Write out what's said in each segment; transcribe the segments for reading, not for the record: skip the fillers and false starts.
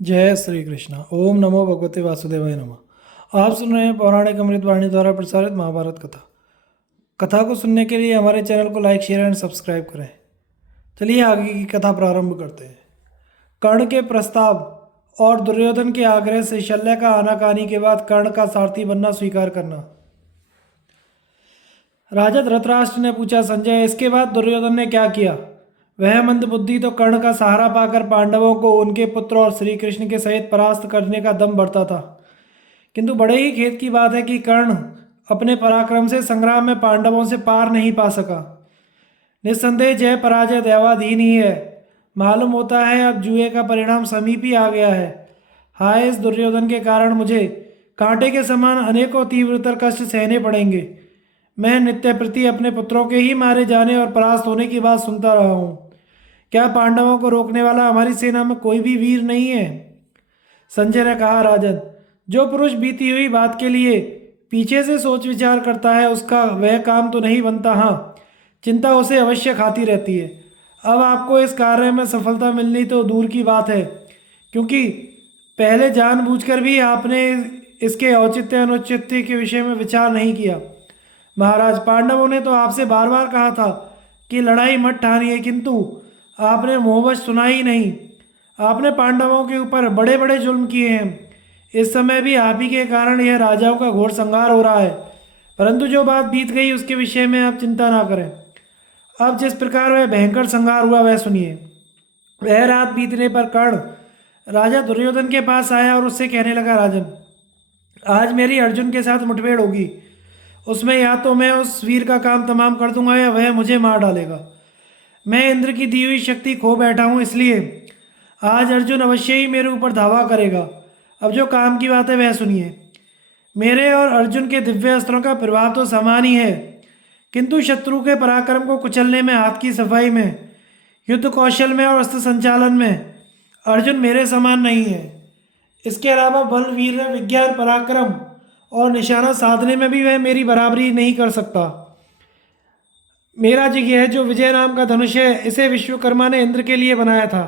जय श्री कृष्ण। ओम नमो भगवते वासुदेवाय नमः। आप सुन रहे हैं पौराणिक अमृतवाणी द्वारा प्रसारित महाभारत कथा। कथा को सुनने के लिए हमारे चैनल को लाइक शेयर एंड सब्सक्राइब करें। चलिए आगे की कथा प्रारंभ करते हैं। कर्ण के प्रस्ताव और दुर्योधन के आग्रह से शल्य का आनाकानी के बाद कर्ण का सारथी बनना स्वीकार करना। राजा धृतराष्ट्र ने पूछा, संजय, इसके बाद दुर्योधन ने क्या किया? वह मंदबुद्धि तो कर्ण का सहारा पाकर पांडवों को उनके पुत्र और श्री कृष्ण के सहित परास्त करने का दम बढ़ता था। किंतु बड़े ही खेद की बात है कि कर्ण अपने पराक्रम से संग्राम में पांडवों से पार नहीं पा सका। निस्संदेह जय पराजय दैवाधीन ही है। मालूम होता है अब जुए का परिणाम समीप ही आ गया है। हाय, इस दुर्योधन के कारण मुझे कांटे के समान अनेकों तीव्रतर कष्ट सहने पड़ेंगे। मैं नित्य प्रति अपने पुत्रों के ही मारे जाने और परास्त होने की बात सुनता रहा हूँ। क्या पांडवों को रोकने वाला हमारी सेना में कोई भी वीर नहीं है? संजय ने कहा, राजन, जो पुरुष बीती हुई बात के लिए पीछे से सोच विचार करता है उसका वह काम तो नहीं बनता। हाँ, चिंता उसे अवश्य खाती रहती है। अब आपको इस कार्य में सफलता मिलनी तो दूर की बात है, क्योंकि पहले जानबूझकर भी आपने इसके औचित्य अनुचित्य के विषय में विचार नहीं किया। महाराज, पांडवों ने तो आपसे बार बार कहा था कि लड़ाई मत ठानिए, किंतु आपने मोहवश सुना ही नहीं। आपने पांडवों के ऊपर बड़े बड़े जुल्म किए हैं। इस समय भी आप ही के कारण यह राजाओं का घोर संहार हो रहा है। परंतु जो बात बीत गई उसके विषय में आप चिंता ना करें। अब जिस प्रकार वह भयंकर संहार हुआ वह सुनिए। वह रात बीतने पर कर्ण राजा दुर्योधन के पास आया और उससे कहने लगा, राजन, आज मेरी अर्जुन के साथ मुठभेड़ होगी। उसमें या तो मैं उस वीर का काम तमाम कर दूंगा या वह मुझे मार डालेगा। मैं इंद्र की दी हुई शक्ति खो बैठा हूँ, इसलिए आज अर्जुन अवश्य ही मेरे ऊपर धावा करेगा। अब जो काम की बात है वह सुनिए। मेरे और अर्जुन के दिव्य अस्त्रों का प्रभाव तो समान ही है, किंतु शत्रु के पराक्रम को कुचलने में, हाथ की सफाई में, युद्ध कौशल में और अस्त्र संचालन में अर्जुन मेरे समान नहीं है। इसके अलावा बल, वीर, विज्ञान, पराक्रम और निशाना साधने में भी वह मेरी बराबरी नहीं कर सकता। मेरा यह जो विजय नाम का धनुष है, इसे विश्वकर्मा ने इंद्र के लिए बनाया था।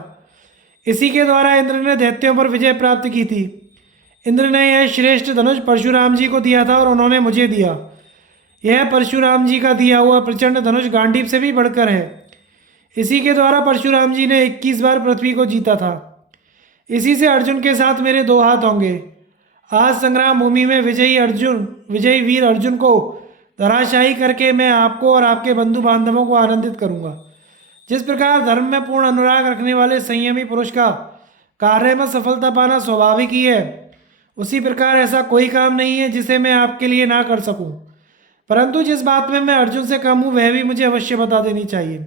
इसी के द्वारा इंद्र ने दैत्यों पर विजय प्राप्त की थी। इंद्र ने यह श्रेष्ठ धनुष परशुराम जी को दिया था और उन्होंने मुझे दिया। यह परशुराम जी का दिया हुआ प्रचंड धनुष गांडीव से भी बढ़कर है। इसी के द्वारा परशुराम जी ने 21 बार पृथ्वी को जीता था। इसी से अर्जुन के साथ मेरे 2 हाथ होंगे। आज संग्राम भूमि में विजयी वीर अर्जुन को धराशायी करके मैं आपको और आपके बंधु बांधवों को आनंदित करूंगा। जिस प्रकार धर्म में पूर्ण अनुराग रखने वाले संयमी पुरुष का कार्य में सफलता पाना स्वाभाविक ही है, उसी प्रकार ऐसा कोई काम नहीं है जिसे मैं आपके लिए ना कर सकूं। परंतु जिस बात में मैं अर्जुन से कम हूं वह भी मुझे अवश्य बता देनी चाहिए।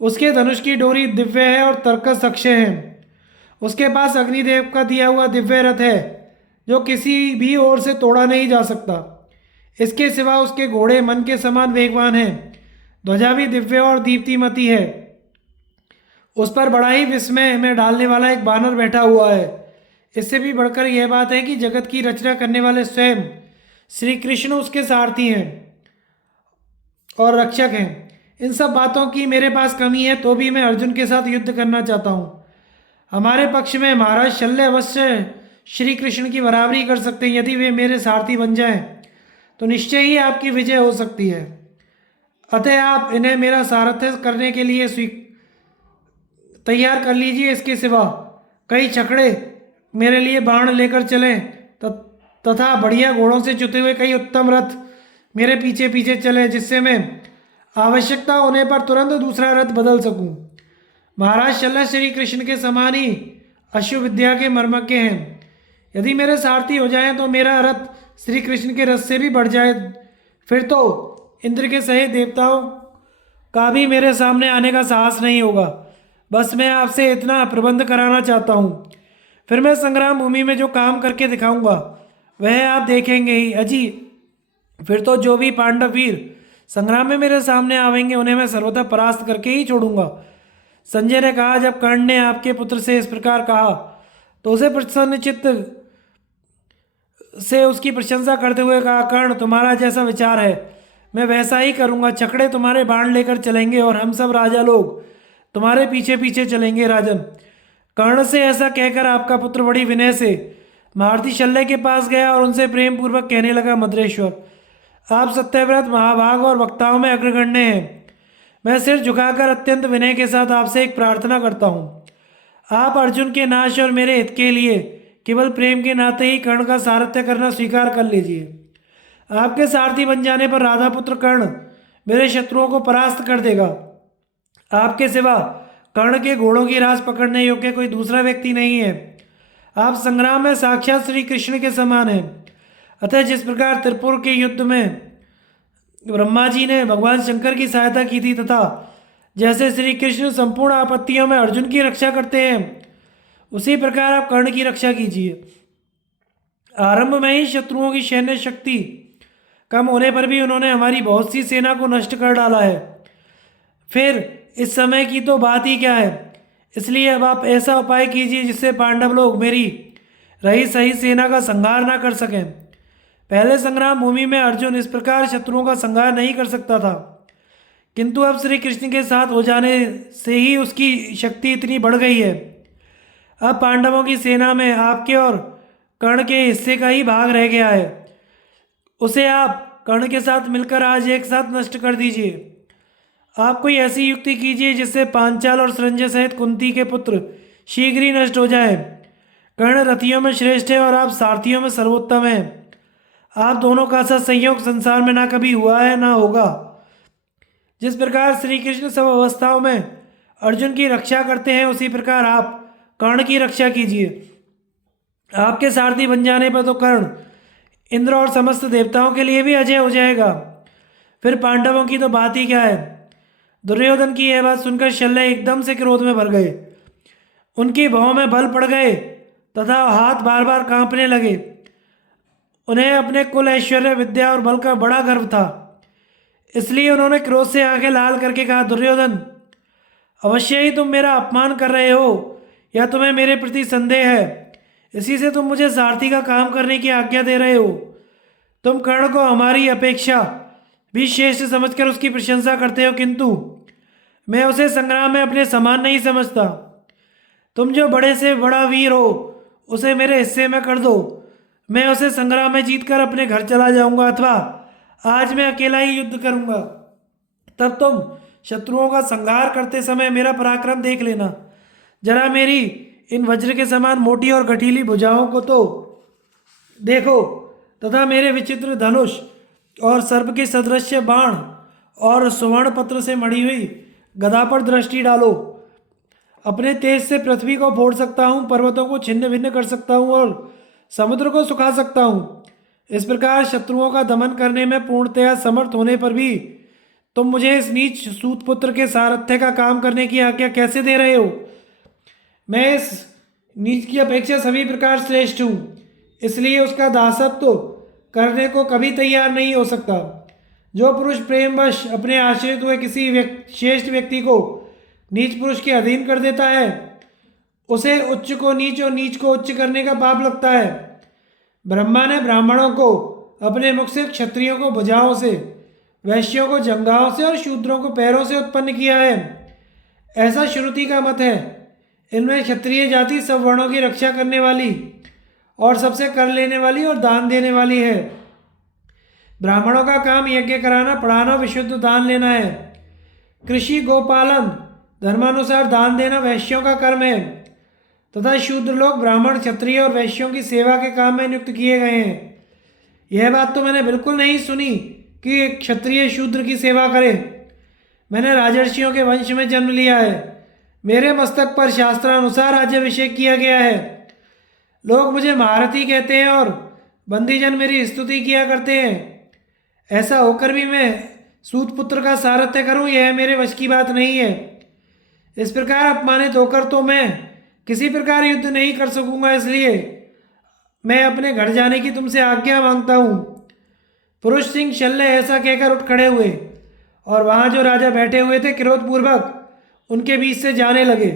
उसके धनुष की डोरी दिव्य है और तर्कस अक्षय है। उसके पास अग्निदेव का दिया हुआ दिव्य रथ है जो किसी भी ओर से तोड़ा नहीं जा सकता। इसके सिवा उसके घोड़े मन के समान वेगवान हैं। ध्वजा भी दिव्य और दीप्तिमती है। उस पर बड़ा ही विस्मय में डालने वाला एक बानर बैठा हुआ है। इससे भी बढ़कर यह बात है कि जगत की रचना करने वाले स्वयं श्री कृष्ण उसके सारथी हैं और रक्षक हैं। इन सब बातों की मेरे पास कमी है तो भी मैं अर्जुन के साथ युद्ध करना चाहता हूँ। हमारे पक्ष में महाराज शल्य अवश्य श्री कृष्ण की बराबरी कर सकते हैं। यदि वे मेरे सारथी बन जाएं तो निश्चय ही आपकी विजय हो सकती है। अतः आप इन्हें मेरा सारथ्य करने के लिए तैयार कर लीजिए। इसके सिवा कई छकड़े मेरे लिए बाण लेकर चलें तथा बढ़िया घोड़ों से जुते हुए कई उत्तम रथ मेरे पीछे पीछे चलें, जिससे मैं आवश्यकता होने पर तुरंत दूसरा रथ बदल सकूं। महाराज शल्य श्री कृष्ण के समान ही अश्व विद्या के मर्मज्ञ हैं। यदि मेरे सारथी हो जाएं तो मेरा रथ श्री कृष्ण के रथ से भी बढ़ जाए, फिर तो इंद्र के सहित देवताओं का भी मेरे सामने आने का साहस नहीं होगा। बस मैं आपसे इतना प्रबंध कराना चाहता हूँ, फिर मैं संग्राम भूमि में जो काम करके दिखाऊंगा वह आप देखेंगे ही। अजी, फिर तो जो भी पांडव वीर संग्राम में मेरे सामने आवेंगे उन्हें मैं सर्वथा परास्त करके ही छोड़ूंगा। संजय ने कहा, जब कर्ण ने आपके पुत्र से इस प्रकार कहा तो उसे प्रसन्न चित्त से उसकी प्रशंसा करते हुए कहा, कर्ण, तुम्हारा जैसा विचार है मैं वैसा ही करूंगा। छकड़े तुम्हारे बाण लेकर चलेंगे और हम सब राजा लोग तुम्हारे पीछे पीछे चलेंगे। राजन, कर्ण से ऐसा कहकर आपका पुत्र बड़ी विनय से महारथी शल्य के पास गया और उनसे प्रेम पूर्वक कहने लगा, मद्रेश्वर, आप सत्यव्रत, महाभाग और वक्ताओं में अग्रगण्य हैं। मैं सिर झुकाकर अत्यंत विनय के साथ आपसे एक प्रार्थना करता हूँ। आप अर्जुन के नाश और मेरे हित के लिए केवल प्रेम के नाते ही कर्ण का सारथ्य करना स्वीकार कर लीजिए। आपके सारथी बन जाने पर राधा पुत्र कर्ण मेरे शत्रुओं को परास्त कर देगा। आपके सिवा कर्ण के घोड़ों की रास पकड़ने योग्य कोई दूसरा व्यक्ति नहीं है। आप संग्राम में साक्षात श्री कृष्ण के समान हैं। अतः जिस प्रकार त्रिपुर के युद्ध में ब्रह्मा जी ने भगवान शंकर की सहायता की थी, तथा जैसे श्री कृष्ण संपूर्ण आपत्तियों में अर्जुन की रक्षा करते हैं, उसी प्रकार आप कर्ण की रक्षा कीजिए। आरंभ में ही शत्रुओं की सैन्य शक्ति कम होने पर भी उन्होंने हमारी बहुत सी सेना को नष्ट कर डाला है। फिर इस समय की तो बात ही क्या है। इसलिए अब आप ऐसा उपाय कीजिए जिससे पांडव लोग मेरी रही सही सेना का संहार ना कर सकें। पहले संग्राम भूमि में अर्जुन इस प्रकार शत्रुओं का संहार नहीं कर सकता था, किंतु अब श्री कृष्ण के साथ हो जाने से ही उसकी शक्ति इतनी बढ़ गई है। अब पांडवों की सेना में आपके और कर्ण के हिस्से का ही भाग रह गया है। उसे आप कर्ण के साथ मिलकर आज एक साथ नष्ट कर दीजिए। आप कोई ऐसी युक्ति कीजिए जिससे पांचाल और संजय सहित कुंती के पुत्र शीघ्र ही नष्ट हो जाए। कर्ण रथियों में श्रेष्ठ है और आप सारथियों में सर्वोत्तम हैं। आप दोनों का सा संयोग संसार में ना कभी हुआ है ना होगा। जिस प्रकार श्री कृष्ण सब अवस्थाओं में अर्जुन की रक्षा करते हैं, उसी प्रकार आप कर्ण की रक्षा कीजिए। आपके सारथी बन जाने पर तो कर्ण इंद्र और समस्त देवताओं के लिए भी अजय हो जाएगा। फिर पांडवों की तो बात ही क्या है। दुर्योधन की यह बात सुनकर शल्य एकदम से क्रोध में भर गए। उनकी भौं में बल पड़ गए तथा हाथ बार बार कांपने लगे। उन्हें अपने कुल, ऐश्वर्य, विद्या और बल का बड़ा गर्व था। इसलिए उन्होंने क्रोध से आंखें लाल करके कहा, दुर्योधन, अवश्य ही तुम मेरा अपमान कर रहे हो या तुम्हें मेरे प्रति संदेह है। इसी से तुम मुझे सारथी का काम करने की आज्ञा दे रहे हो। तुम कर्ण को हमारी अपेक्षा भी श्रेष्ठ समझकर उसकी प्रशंसा करते हो, किंतु मैं उसे संग्राम में अपने समान नहीं समझता। तुम जो बड़े से बड़ा वीर हो, उसे मेरे हिस्से में कर दो। मैं उसे संग्राम में जीतकर अपने घर चला जाऊंगा, अथवा आज मैं अकेला ही युद्ध करूंगा। तब तुम शत्रुओं का संहार करते समय मेरा पराक्रम देख लेना। जरा मेरी इन वज्र के समान मोटी और गठीली भुजाओं को तो देखो, तथा मेरे विचित्र धनुष और सर्प के सदृश बाण और सुवर्ण पत्र से मढ़ी हुई गदा पर दृष्टि डालो। अपने तेज से पृथ्वी को फोड़ सकता हूँ, पर्वतों को छिन्न भिन्न कर सकता हूँ और समुद्र को सुखा सकता हूँ। इस प्रकार शत्रुओं का दमन करने में पूर्णतया समर्थ होने पर भी तुम मुझे इस नीच सूत पुत्र के सारथ्य का काम करने की आज्ञा कैसे दे रहे हो। मैं इस नीच की अपेक्षा सभी प्रकार श्रेष्ठ हूँ, इसलिए उसका दासत्व तो करने को कभी तैयार नहीं हो सकता। जो पुरुष प्रेमवश अपने आश्रित हुए किसी श्रेष्ठ व्यक्ति को नीच पुरुष के अधीन कर देता है, उसे उच्च को नीच और नीच को उच्च करने का पाप लगता है। ब्रह्मा ने ब्राह्मणों को अपने मुख से, क्षत्रियों को भुजाओं से, वैश्यों को जंघाओं से और शूद्रों को पैरों से उत्पन्न किया है, ऐसा श्रुति का मत है। इनमें क्षत्रिय जाति सब वर्णों की रक्षा करने वाली और सबसे कर लेने वाली और दान देने वाली है। ब्राह्मणों का काम यज्ञ कराना, पढ़ाना, विशुद्ध दान लेना है। कृषि, गोपालन, धर्मानुसार दान देना वैश्यों का कर्म है, तथा शूद्र लोग ब्राह्मण, क्षत्रिय और वैश्यों की सेवा के काम में नियुक्त किए गए हैं। यह बात तो मैंने बिल्कुल नहीं सुनी कि एक क्षत्रिय शूद्र की सेवा करे। मैंने राजर्षियों के वंश में जन्म लिया है। मेरे मस्तक पर शास्त्रानुसार राज्याभिषेक किया गया है। लोग मुझे महारथी कहते हैं और बंदीजन मेरी स्तुति किया करते हैं। ऐसा होकर भी मैं सूत पुत्र का सारथ्य करूं, यह मेरे वश की बात नहीं है। इस प्रकार अपमानित होकर तो मैं किसी प्रकार युद्ध नहीं कर सकूंगा, इसलिए मैं अपने घर जाने की तुमसे आज्ञा मांगता हूँ। पुरुष सिंह शल्य ऐसा कहकर उठ खड़े हुए और वहाँ जो राजा बैठे हुए थे क्रोधपूर्वक उनके बीच से जाने लगे।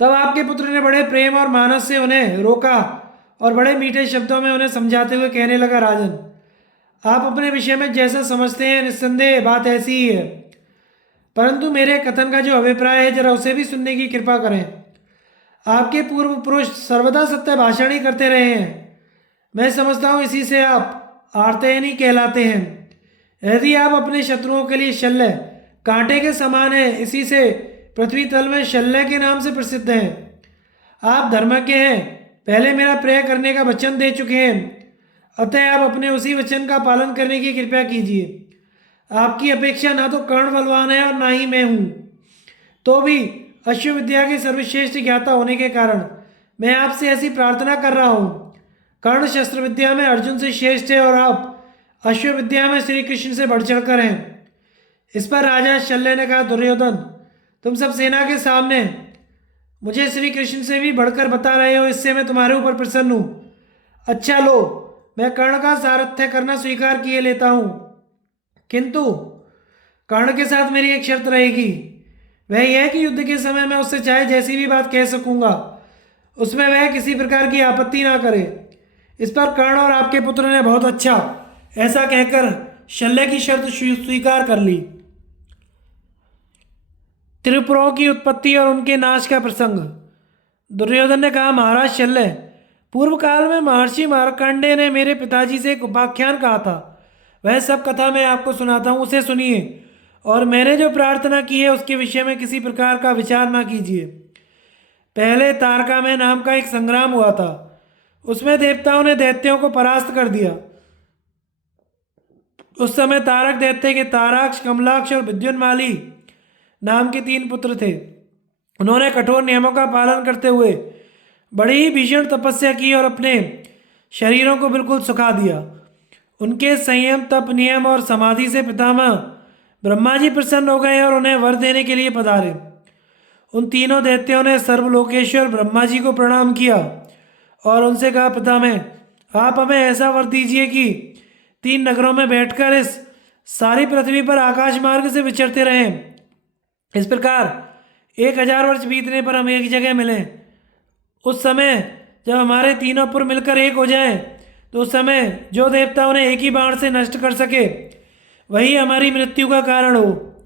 तब आपके पुत्र ने बड़े प्रेम और मानस से उन्हें रोका और बड़े मीठे शब्दों में उन्हें समझाते हुए कहने लगा, राजन, आप अपने विषय में जैसा समझते हैं निस्संदेह बात ऐसी ही है, परंतु मेरे कथन का जो अभिप्राय है जरा उसे भी सुनने की कृपा करें। आपके पूर्व पुरुष सर्वदा सत्य भाषण ही करते रहे हैं। मैं समझता हूँ इसी से आप आर्तयनी कहलाते हैं। यदि आप अपने शत्रुओं के लिए शल्य कांटे के समान है, इसी से पृथ्वी तल में शल्य के नाम से प्रसिद्ध हैं। आप धर्मज्ञ हैं, पहले मेरा प्रेय करने का वचन दे चुके हैं, अतः आप अपने उसी वचन का पालन करने की कृपा कीजिए। आपकी अपेक्षा ना तो कर्ण बलवान है और ना ही मैं हूँ, तो भी अश्व विद्या के सर्वश्रेष्ठ ज्ञाता होने के कारण मैं आपसे ऐसी प्रार्थना कर रहा हूँ। कर्ण शस्त्र विद्या में अर्जुन से श्रेष्ठ है और आप अश्व विद्या में श्री कृष्ण से बढ़ चढ़कर हैं। इस पर राजा शल्य ने कहा, दुर्योधन, तुम सब सेना के सामने मुझे श्री कृष्ण से भी बढ़कर बता रहे हो, इससे मैं तुम्हारे ऊपर प्रसन्न हूँ। अच्छा लो, मैं कर्ण का सारथ्य करना स्वीकार किए लेता हूँ, किंतु कर्ण के साथ मेरी एक शर्त रहेगी। वह यह है कि युद्ध के समय मैं उससे चाहे जैसी भी बात कह सकूंगा, उसमें वह किसी प्रकार की आपत्ति ना करे। इस पर कर्ण और आपके पुत्र ने बहुत अच्छा ऐसा कहकर शल्य की शर्त स्वीकार कर ली। त्रिपुरों की उत्पत्ति और उनके नाश का प्रसंग। दुर्योधन ने कहा, महाराज शल्य, पूर्व काल में महर्षि मार्कंडेय ने मेरे पिताजी से एक उपाख्यान कहा था। वह सब कथा मैं आपको सुनाता हूँ, उसे सुनिए और मैंने जो प्रार्थना की है उसके विषय में किसी प्रकार का विचार ना कीजिए। पहले तारका में नाम का एक संग्राम हुआ था। उसमें देवताओं ने दैत्यों को परास्त कर दिया। उस समय तारक दैत्य के ताराक्ष, कमलाक्ष और विद्युन्माली नाम के 3 पुत्र थे। उन्होंने कठोर नियमों का पालन करते हुए बड़ी ही भीषण तपस्या की और अपने शरीरों को बिल्कुल सुखा दिया। उनके संयम, तप, नियम और समाधि से पितामह ब्रह्मा जी प्रसन्न हो गए और उन्हें वर देने के लिए पधारे। उन तीनों दैत्यों ने सर्वलोकेश्वर ब्रह्मा जी को प्रणाम किया और उनसे कहा, पितामह, आप हमें ऐसा वर दीजिए कि 3 नगरों में बैठकर इस सारी पृथ्वी पर आकाश मार्ग से विचरते रहें। इस प्रकार 1000 वर्ष बीतने पर हम एक जगह मिलें। उस समय जब हमारे तीनों पुर मिलकर एक हो जाएं, तो उस समय जो देवता उन्हें एक ही बाण से नष्ट कर सके वही हमारी मृत्यु का कारण हो।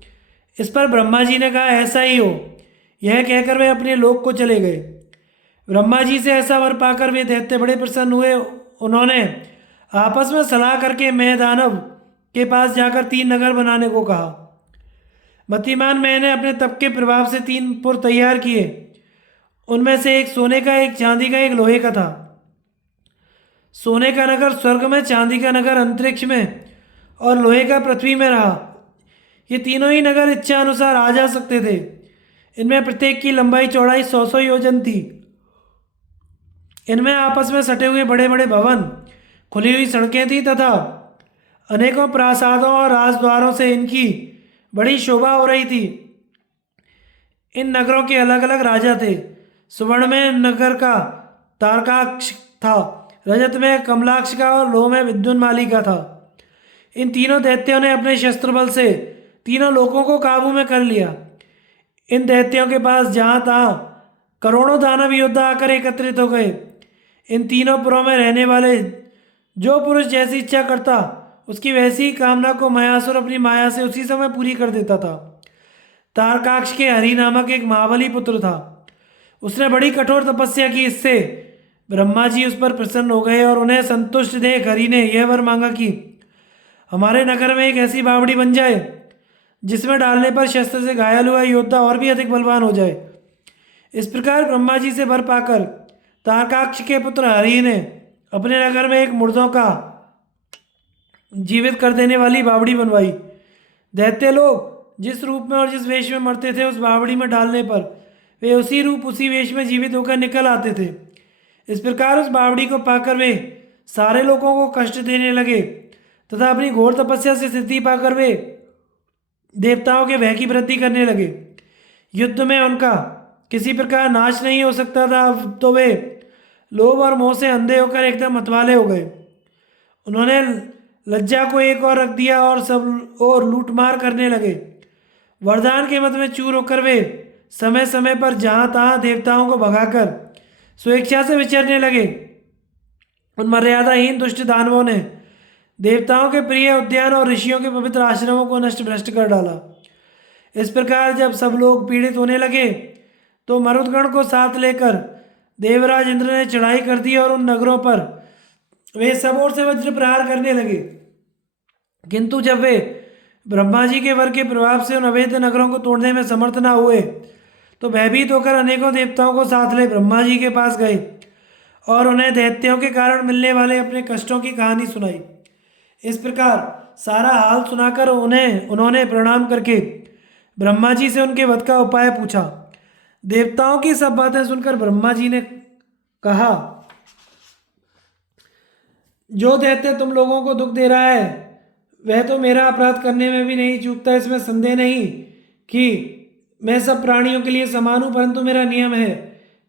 इस पर ब्रह्मा जी ने कहा, ऐसा ही हो। यह कहकर वे अपने लोक को चले गए। ब्रह्मा जी से ऐसा वर पाकर वे दैत्य बड़े प्रसन्न हुए। उन्होंने आपस में सलाह करके मैं दानव के पास जाकर 3 नगर बनाने को कहा। मतिमान मैंने अपने तप के प्रभाव से 3 पुर तैयार किए। उनमें से एक सोने का, एक चांदी का, एक लोहे का था। सोने का नगर स्वर्ग में, चांदी का नगर अंतरिक्ष में और लोहे का पृथ्वी में रहा। ये तीनों ही नगर इच्छा अनुसार आ जा सकते थे। इनमें प्रत्येक की लंबाई चौड़ाई 100 योजन थी। इनमें आपस में सटे हुए बड़े बड़े भवन, खुली हुई सड़कें थी तथा अनेकों प्रासादों और राजद्वारों से इनकी बड़ी शोभा हो रही थी। इन नगरों के अलग अलग राजा थे। सुवर्ण में नगर का तारकाक्ष था, रजत में कमलाक्ष का और लोह में विद्युन्माली का था। इन तीनों दैत्यों ने अपने शस्त्र बल से तीनों लोगों को काबू में कर लिया। इन दैत्यों के पास जहाँ तहाँ करोड़ों दानव योद्धा आकर एकत्रित हो गए। इन तीनों पुरों में रहने वाले जो पुरुष जैसी इच्छा करता उसकी वैसी ही कामना को मयासुर अपनी माया से उसी समय पूरी कर देता था। तारकाक्ष के हरि नामक एक महाबली पुत्र था। उसने बड़ी कठोर तपस्या की। इससे ब्रह्मा जी उस पर प्रसन्न हो गए और उन्हें संतुष्ट देख हरि ने यह वर मांगा कि हमारे नगर में एक ऐसी बावड़ी बन जाए जिसमें डालने पर शस्त्र से घायल हुआ योद्धा और भी अधिक बलवान हो जाए। इस प्रकार ब्रह्मा जी से वर पाकर तारकाक्ष के पुत्र हरि ने अपने नगर में एक मुर्दों का जीवित कर देने वाली बावड़ी बनवाई। दैत्य लोग जिस रूप में और जिस वेश में मरते थे, उस बावड़ी में डालने पर वे उसी रूप उसी वेश में जीवित होकर निकल आते थे। इस प्रकार उस बावड़ी को पाकर वे सारे लोगों को कष्ट देने लगे तथा अपनी घोर तपस्या से सिद्धि पाकर वे देवताओं के भय की वृद्धि करने लगे। युद्ध में उनका किसी प्रकार नाश नहीं हो सकता था। अब तो वे लोभ और मोह से अंधे होकर एकदम मतवाले हो गए। उन्होंने लज्जा को एक और रख दिया और सब और लूटमार करने लगे। वरदान के मत में चूर होकर वे समय समय पर जहाँ तहाँ देवताओं को भगाकर स्वेच्छा से विचरने लगे। उन मर्यादाहीन दुष्ट दानवों ने देवताओं के प्रिय उद्यान और ऋषियों के पवित्र आश्रमों को नष्ट भ्रष्ट कर डाला। इस प्रकार जब सब लोग पीड़ित होने लगे तो मरुदगण को साथ लेकर देवराज इंद्र ने चढ़ाई कर दी और उन नगरों पर वे सब ओर से वज्र प्रहार करने लगे। किंतु जब वे ब्रह्मा जी के वर के प्रभाव से उन अवैध नगरों को तोड़ने में समर्थ न हुए तो भयभीत होकर अनेकों देवताओं को साथ ले ब्रह्मा जी के पास गए और उन्हें दैत्यों के कारण मिलने वाले अपने कष्टों की कहानी सुनाई। इस प्रकार सारा हाल सुनाकर उन्होंने प्रणाम करके ब्रह्मा जी से उनके वध का उपाय पूछा। देवताओं की सब बातें सुनकर ब्रह्मा जी ने कहा, जो दैत्य तुम लोगों को दुख दे रहा है वह तो मेरा अपराध करने में भी नहीं चूकता, इसमें संदेह नहीं कि मैं सब प्राणियों के लिए समान हूं, परंतु मेरा नियम है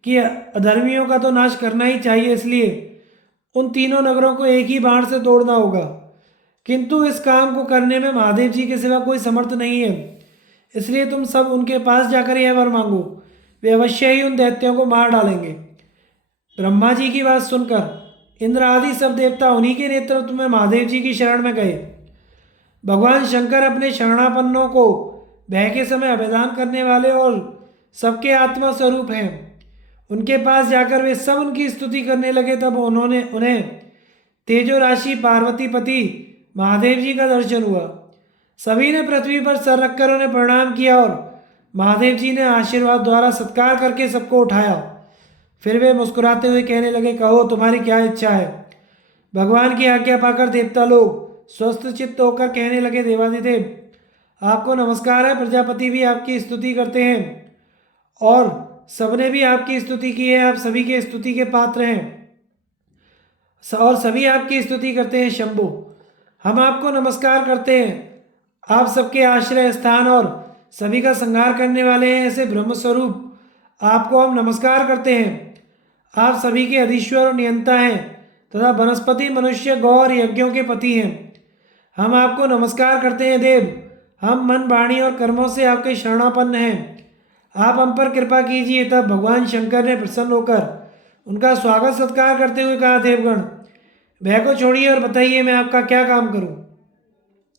कि अधर्मियों का तो नाश करना ही चाहिए, इसलिए उन तीनों नगरों को एक ही बाण से तोड़ना होगा। किंतु इस काम को करने में महादेव जी के सिवा कोई समर्थ नहीं है, इसलिए तुम सब उनके पास जाकर यह वर मांगो, वे अवश्य ही उन दैत्यों को मार डालेंगे। ब्रह्मा जी की बात सुनकर इंद्र आदि सब देवता उन्हीं के नेतृत्व में महादेव जी की शरण में गए। भगवान शंकर अपने शरणापन्नों को भय के समय अभिदान करने वाले और सबके आत्मा स्वरूप हैं। उनके पास जाकर वे सब उनकी स्तुति करने लगे। तब उन्हें तेजो राशि पार्वतीपति महादेव जी का दर्शन हुआ। सभी ने पृथ्वी पर सर रखकर उन्हें प्रणाम किया और महादेव जी ने आशीर्वाद द्वारा सत्कार करके सबको उठाया। फिर वे मुस्कुराते हुए कहने लगे, कहो तुम्हारी क्या इच्छा है। भगवान की आज्ञा पाकर देवता लोग स्वस्थ चित्त होकर कहने लगे, देवादिदेव आपको नमस्कार है, प्रजापति भी आपकी स्तुति करते हैं और सबने भी आपकी स्तुति की है, आप सभी के स्तुति के पात्र हैं और सभी आपकी स्तुति करते हैं। शंभु हम आपको नमस्कार करते हैं, आप सबके आश्रय स्थान और सभी का संहार करने वाले हैं, ऐसे ब्रह्म स्वरूप आपको हम नमस्कार करते हैं। आप सभी के अधीश्वर और नियंता हैं तथा वनस्पति मनुष्य गौ और यज्ञों के पति हैं। हम आपको नमस्कार करते हैं देव, हम मन वाणी और कर्मों से आपके शरणापन्न हैं, आप हम पर कृपा कीजिए। तब भगवान शंकर ने प्रसन्न होकर उनका स्वागत सत्कार करते हुए कहा, देवगण भय को छोड़िए और बताइए मैं आपका क्या काम करूं।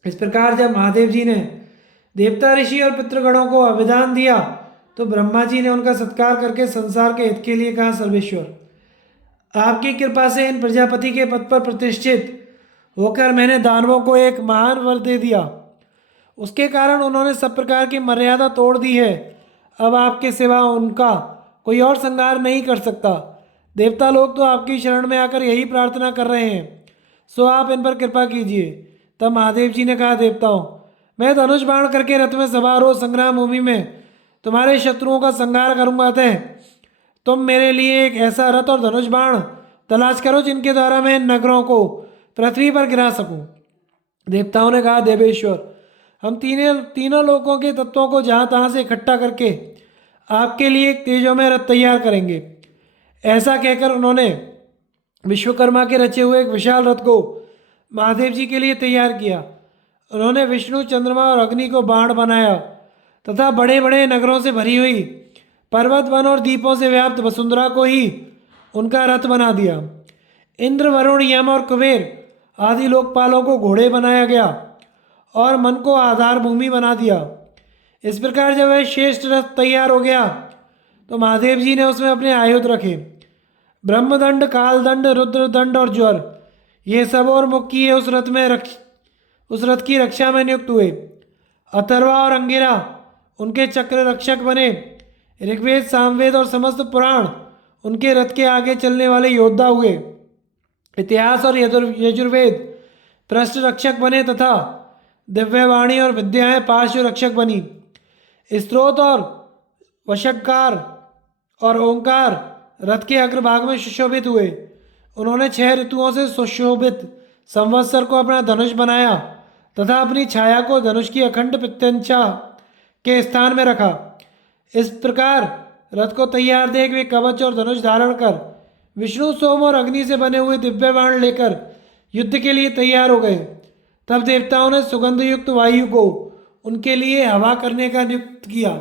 इस प्रकार जब महादेव जी ने देवता ऋषि और पितृगणों को अभिदान दिया तो ब्रह्मा जी ने उनका सत्कार करके संसार के हित के लिए कहा, सर्वेश्वर आपकी कृपा से इन प्रजापति के पद पर प्रतिष्ठित होकर मैंने दानवों को एक महान वर दे दिया, उसके कारण उन्होंने सब प्रकार की मर्यादा तोड़ दी है। अब आपके सिवा उनका कोई और संहार नहीं कर सकता। देवता लोग तो आपकी शरण में आकर यही प्रार्थना कर रहे हैं, सो आप इन पर कृपा कीजिए। तब महादेव जी ने कहा, देवताओं मैं धनुष बाण करके रथ में सवार हो संग्राम भूमि में तुम्हारे शत्रुओं का संहार करूंगा, अतः तुम मेरे लिए एक ऐसा रथ और धनुष बाण तलाश करो जिनके द्वारा मैं इन नगरों को पृथ्वी पर गिरा सकूं। देवताओं ने कहा, देवेश्वर हम तीनों लोकों के तत्वों को जहाँ तहाँ से इकट्ठा करके आपके लिए एक तेजोमय रथ तैयार करेंगे। ऐसा कहकर उन्होंने विश्वकर्मा के रचे हुए एक विशाल रथ को महादेव जी के लिए तैयार किया। उन्होंने विष्णु, चंद्रमा और अग्नि को बाण बनाया तथा बड़े बड़े नगरों से भरी हुई पर्वत, वन और द्वीपों से व्याप्त वसुंधरा को ही उनका रथ बना दिया। इंद्र, वरुण, यम और कुबेर आदि लोकपालों को घोड़े बनाया गया और मन को आधार भूमि बना दिया। इस प्रकार जब वह श्रेष्ठ रथ तैयार हो गया तो महादेव जी ने उसमें अपने आयुध रखे, ब्रह्मदंड, कालदंड, रुद्रदंड और ज्वर, ये सब और मुक्की उस रथ की रक्षा में नियुक्त हुए। अथर्वा और अंगिरा उनके चक्र रक्षक बने। ऋग्वेद, सामवेद और समस्त पुराण उनके रथ के आगे चलने वाले योद्धा हुए। इतिहास और यजुर्वेद पृष्ठ रक्षक बने तथा दिव्यवाणी और विद्याएं पार्श्व रक्षक बनी। स्त्रोत और वषटकार और ओंकार रथ के अग्रभाग में सुशोभित हुए। उन्होंने 6 ऋतुओं से सुशोभित संवत्सर को अपना धनुष बनाया तथा अपनी छाया को धनुष की अखंड प्रत्यंचा के स्थान में रखा। इस प्रकार रथ को तैयार देख वे कवच और धनुष धारण कर विष्णु, सोम और अग्नि से बने हुए दिव्य बाण लेकर युद्ध के लिए तैयार हो गए। तब देवताओं ने सुगंध युक्त वायु को उनके लिए हवा करने का नियुक्त किया।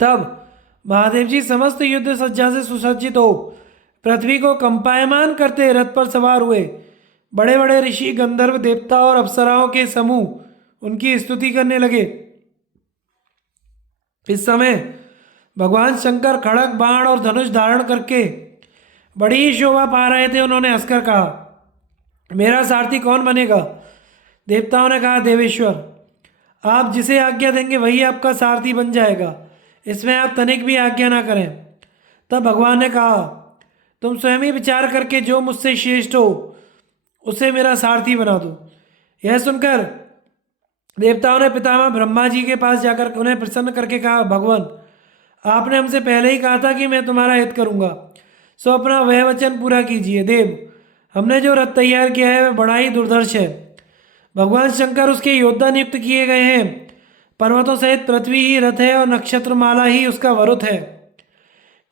तब महादेव जी समस्त युद्ध सज्जा से सुसज्जित हो पृथ्वी को कंपायमान करते रथ पर सवार हुए। बड़े बड़े ऋषि, गंधर्व, देवता और अप्सराओं के समूह उनकी स्तुति करने लगे। इस समय भगवान शंकर खड़ग बाण और धनुष धारण करके बड़ी ही शोभा पा रहे थे। उन्होंने हंसकर कहा, मेरा सारथी कौन बनेगा? देवताओं ने कहा, देवेश्वर, आप जिसे आज्ञा देंगे वही आपका सारथी बन जाएगा, इसमें आप तनिक भी आज्ञा ना करें। तब भगवान ने कहा, तुम स्वयं ही विचार करके जो मुझसे श्रेष्ठ हो उसे मेरा सारथी बना दो। यह सुनकर देवताओं ने पितामह ब्रह्मा जी के पास जाकर उन्हें प्रसन्न करके कहा, भगवान, आपने हमसे पहले ही कहा था कि मैं तुम्हारा हित करूंगा, सो अपना वह वचन पूरा कीजिए। देव, हमने जो रथ तैयार किया है वह बड़ा ही दुर्धर्ष है। भगवान शंकर उसके योद्धा नियुक्त किए गए हैं। पर्वतों सहित पृथ्वी ही रथ है और नक्षत्रमाला ही उसका वरुथ है,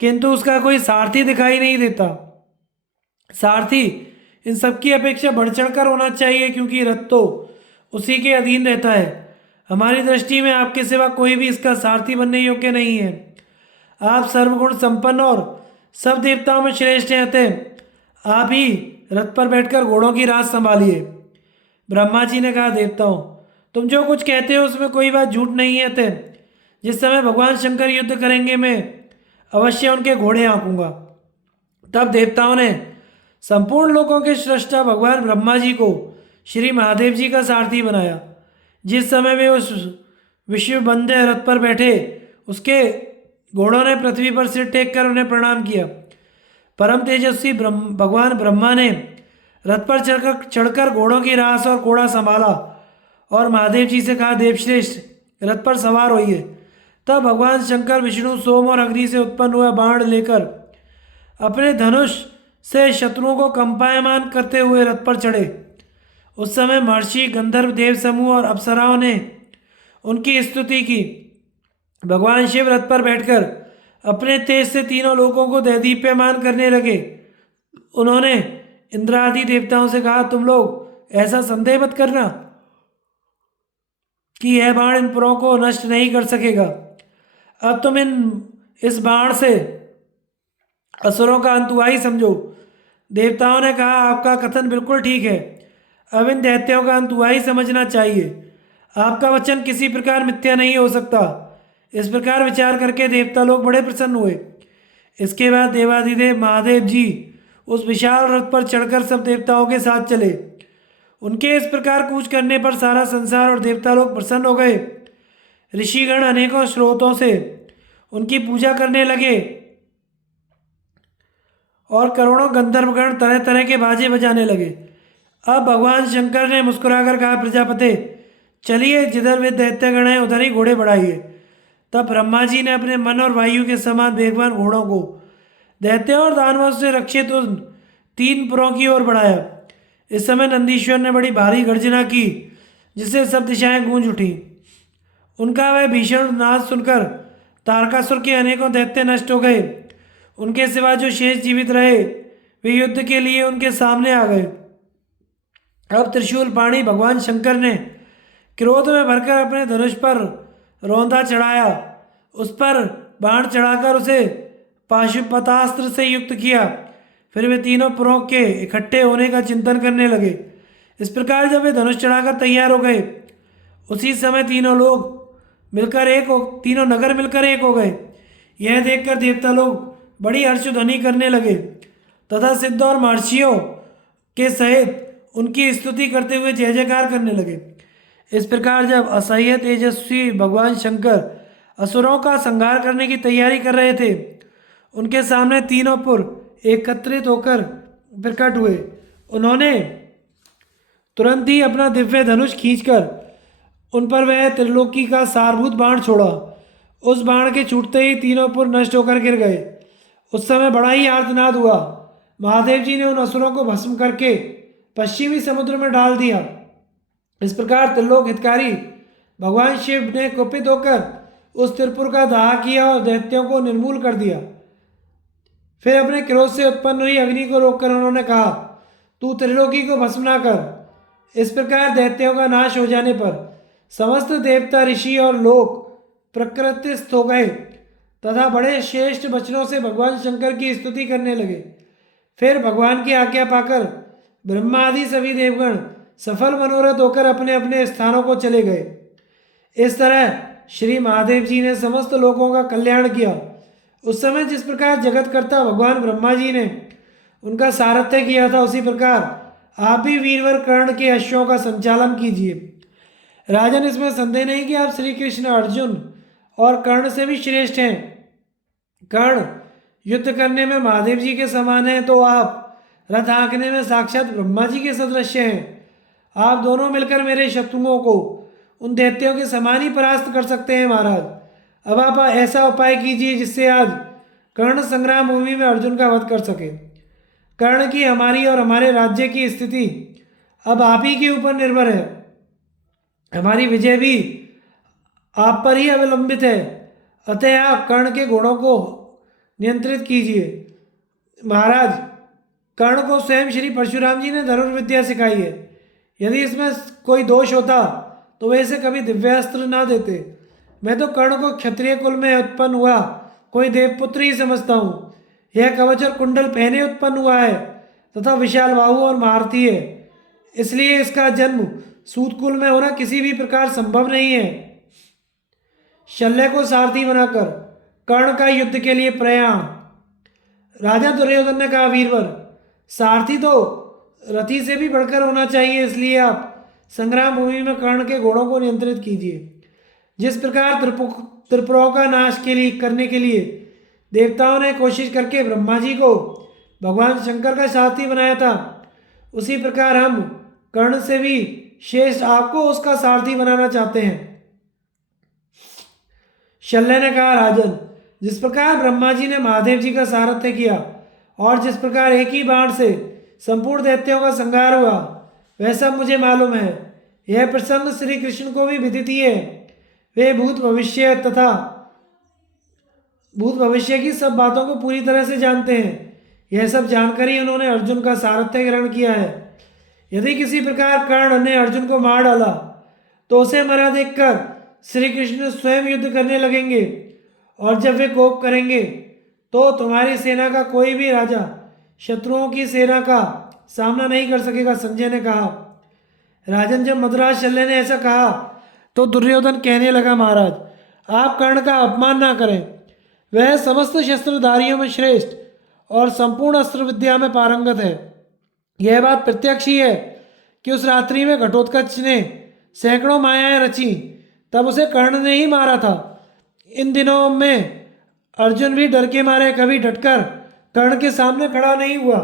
किंतु उसका कोई सारथी दिखाई नहीं देता। सारथी इन सबकी अपेक्षा बढ़ चढ़कर होना चाहिए, क्योंकि रथ तो उसी के अधीन रहता है। हमारी दृष्टि में आपके सिवा कोई भी इसका सारथी बनने योग्य नहीं है। आप सर्वगुण संपन्न और सब देवताओं में श्रेष्ठ हैं, अतः आप ही रथ पर बैठकर घोड़ों की रास संभालिए। ब्रह्मा जी ने कहा, देवताओं, तुम जो कुछ कहते हो उसमें कोई बात झूठ नहीं है। अतः जिस समय भगवान शंकर युद्ध करेंगे मैं अवश्य उनके घोड़े हाँकूंगा। तब देवताओं ने संपूर्ण लोकों के सृष्टा भगवान ब्रह्मा जी को श्री महादेव जी का सारथी बनाया। जिस समय वे उस विश्ववंद्य रथ पर बैठे, उसके घोड़ों ने पृथ्वी पर सिर टेक कर उन्हें प्रणाम किया। परम तेजस्वी भगवान ब्रह्मा ने रथ पर चढ़कर घोड़ों की रास और घोड़ा संभाला और महादेव जी से कहा, देवश्रेष्ठ, रथ पर सवार होइए। तब भगवान शंकर विष्णु, सोम और अग्नि से उत्पन्न हुआ बाण लेकर अपने धनुष से शत्रुओं को कंपायमान करते हुए रथ पर चढ़े। उस समय महर्षि, गंधर्व, देव समूह और अप्सराओं ने उनकी स्तुति की। भगवान शिव रथ पर बैठकर अपने तेज से तीनों लोकों को दैदीप्यमान करने लगे। उन्होंने इंद्र आदि देवताओं से कहा, तुम लोग ऐसा संदेह मत करना कि यह बाण इन पुरों को नष्ट नहीं कर सकेगा। अब तुम इस बाण से असुरों का अंत हुआ ही समझो। देवताओं ने कहा, आपका कथन बिल्कुल ठीक है। अब इन दैत्यों का अंत हुआ ही समझना चाहिए। आपका वचन किसी प्रकार मिथ्या नहीं हो सकता। इस प्रकार विचार करके देवता लोग बड़े प्रसन्न हुए। इसके बाद देवाधिदेव महादेव जी उस विशाल रथ पर चढ़कर सब देवताओं के साथ चले। उनके इस प्रकार कूच करने पर सारा संसार और देवता लोग प्रसन्न हो गए। ऋषिगण अनेकों स्रोतों से उनकी पूजा करने लगे और करोड़ों गंधर्वगण तरह तरह के बाजे बजाने लगे। अब भगवान शंकर ने मुस्कुराकर कहा, प्रजापते, चलिए, जिधर वे दैत्यगण हैं उधर ही घोड़े बढ़ाइए। तब ब्रह्मा जी ने अपने मन और वायु के समान वेगवान घोड़ों को दैत्यों और दानवों से रक्षित उन 3 पुरों की ओर बढ़ाया। इस समय नंदीश्वर ने बड़ी भारी गर्जना की, जिससे सब दिशाएं गूंज उठी। उनका वह भीषण नाद सुनकर तारकासुर के अनेकों दैत्य नष्ट हो गए। उनके सिवा जो शेष जीवित रहे वे युद्ध के लिए उनके सामने आ गए। अब त्रिशूल पाणी भगवान शंकर ने क्रोध में भरकर अपने धनुष पर रौंदा चढ़ाया, उस पर बाण चढ़ाकर उसे पाशुपतास्त्र से युक्त किया। फिर वे तीनों पुरों के इकट्ठे होने का चिंतन करने लगे। इस प्रकार जब वे धनुष चढ़ाकर तैयार हो गए, उसी समय तीनों नगर मिलकर एक हो गए। यह देखकर देवता लोग बड़ी हर्षध्वनि करने लगे तथा सिद्ध और महर्षियों के सहित उनकी स्तुति करते हुए जय जयकार करने लगे। इस प्रकार जब असह्य तेजस्वी भगवान शंकर असुरों का संहार करने की तैयारी कर रहे थे, उनके सामने तीनों पुर एकत्रित होकर प्रकट हुए। उन्होंने तुरंत ही अपना दिव्य धनुष खींचकर उन पर वह त्रिलोकी का सारभूत बाण छोड़ा। उस बाण के छूटते ही तीनों पुर नष्ट होकर गिर गए। उस समय बड़ा ही आर्तनाद हुआ। महादेव जी ने उन असुरों को भस्म करके पश्चिमी समुद्र में डाल दिया। इस प्रकार त्रिलोक हितकारी भगवान शिव ने कुपित होकर उस त्रिपुर का दाह किया और दैत्यों को निर्मूल कर दिया। फिर अपने क्रोध से उत्पन्न हुई अग्नि को रोककर उन्होंने कहा, तू त्रिलोकी को भस्म ना कर। इस प्रकार दैत्यों का नाश हो जाने पर समस्त देवता, ऋषि और लोग प्रकृतिस्थ हो गए तथा बड़े श्रेष्ठ वचनों से भगवान शंकर की स्तुति करने लगे। फिर भगवान की आज्ञा पाकर ब्रह्मा आदि सभी देवगण सफल मनोरथ होकर अपने अपने स्थानों को चले गए। इस तरह श्री महादेव जी ने समस्त लोगों का कल्याण किया उस समय जिस प्रकार जगतकर्ता भगवान ब्रह्मा जी ने उनका सारथ्य किया था, उसी प्रकार आप भी वीरवर कर्ण के अश्वों का संचालन कीजिए। राजन, इसमें संदेह नहीं कि आप श्री कृष्ण, अर्जुन और कर्ण से भी श्रेष्ठ हैं। कर्ण युद्ध करने में महादेव जी के समान है, तो आप रथ हाँकने में साक्षात ब्रह्मा जी के सदृश हैं। आप दोनों मिलकर मेरे शत्रुओं को उन दैत्यों के समान ही परास्त कर सकते हैं महाराज। अब आप ऐसा उपाय कीजिए जिससे आज कर्ण संग्राम भूमि में अर्जुन का वध कर सके। कर्ण की, हमारी और हमारे राज्य की स्थिति अब आप ही के ऊपर निर्भर है। हमारी विजय भी आप पर ही अवलंबित है। अतः आप कर्ण के घोड़ों को नियंत्रित कीजिए। महाराज, कर्ण को स्वयं श्री परशुराम जी ने धनुर्विद्या सिखाई है। यदि इसमें कोई दोष होता तो वे इसे कभी दिव्यास्त्र ना देते। मैं तो कर्ण को क्षत्रिय कुल में उत्पन्न हुआ कोई देवपुत्र ही समझता हूँ। यह कवच और कुंडल पहने उत्पन्न हुआ है तथा विशाल बाहु और महारथी है, इसलिए इसका जन्म सूत कुल में होना किसी भी प्रकार संभव नहीं है। शल्य को सारथी बनाकर कर्ण का युद्ध के लिए प्रयाण। राजा दुर्योधन ने कहा, वीरवर, सारथी तो रथी से भी बढ़कर होना चाहिए, इसलिए आप संग्राम भूमि में कर्ण के घोड़ों को नियंत्रित कीजिए। जिस प्रकार त्रिपुरों का नाश करने के लिए देवताओं ने कोशिश करके ब्रह्मा जी को भगवान शंकर का सारथी बनाया था, उसी प्रकार हम कर्ण से भी शेष आपको उसका सारथी बनाना चाहते हैं। शल्य ने कहा, राजन, जिस प्रकार ब्रह्मा जी ने महादेव जी का सारथ्य किया और जिस प्रकार एक ही बाण से संपूर्ण दैत्यों का संहार हुआ, वह सब मुझे मालूम है। यह प्रसंग श्री कृष्ण को भी विदित ही है। वे भूत भविष्य की सब बातों को पूरी तरह से जानते हैं। यह सब जानकर ही उन्होंने अर्जुन का सारथ्य ग्रहण किया है। यदि किसी प्रकार कर्ण ने अर्जुन को मार डाला तो उसे मरा देखकर श्री कृष्ण स्वयं युद्ध करने लगेंगे, और जब वे कोप करेंगे तो तुम्हारी सेना का कोई भी राजा शत्रुओं की सेना का सामना नहीं कर सकेगा। संजय ने कहा, राजन, जब मद्राज शल्य ने ऐसा कहा तो दुर्योधन कहने लगा, महाराज, आप कर्ण का अपमान ना करें। वह समस्त शस्त्रधारियों में श्रेष्ठ और संपूर्ण अस्त्र विद्या में पारंगत है। यह बात प्रत्यक्ष ही है कि उस रात्रि में घटोत्कच ने सैकड़ों मायाएं रची, तब उसे कर्ण ने ही मारा था। इन दिनों में अर्जुन भी डर के मारे कभी डटकर कर्ण के सामने खड़ा नहीं हुआ।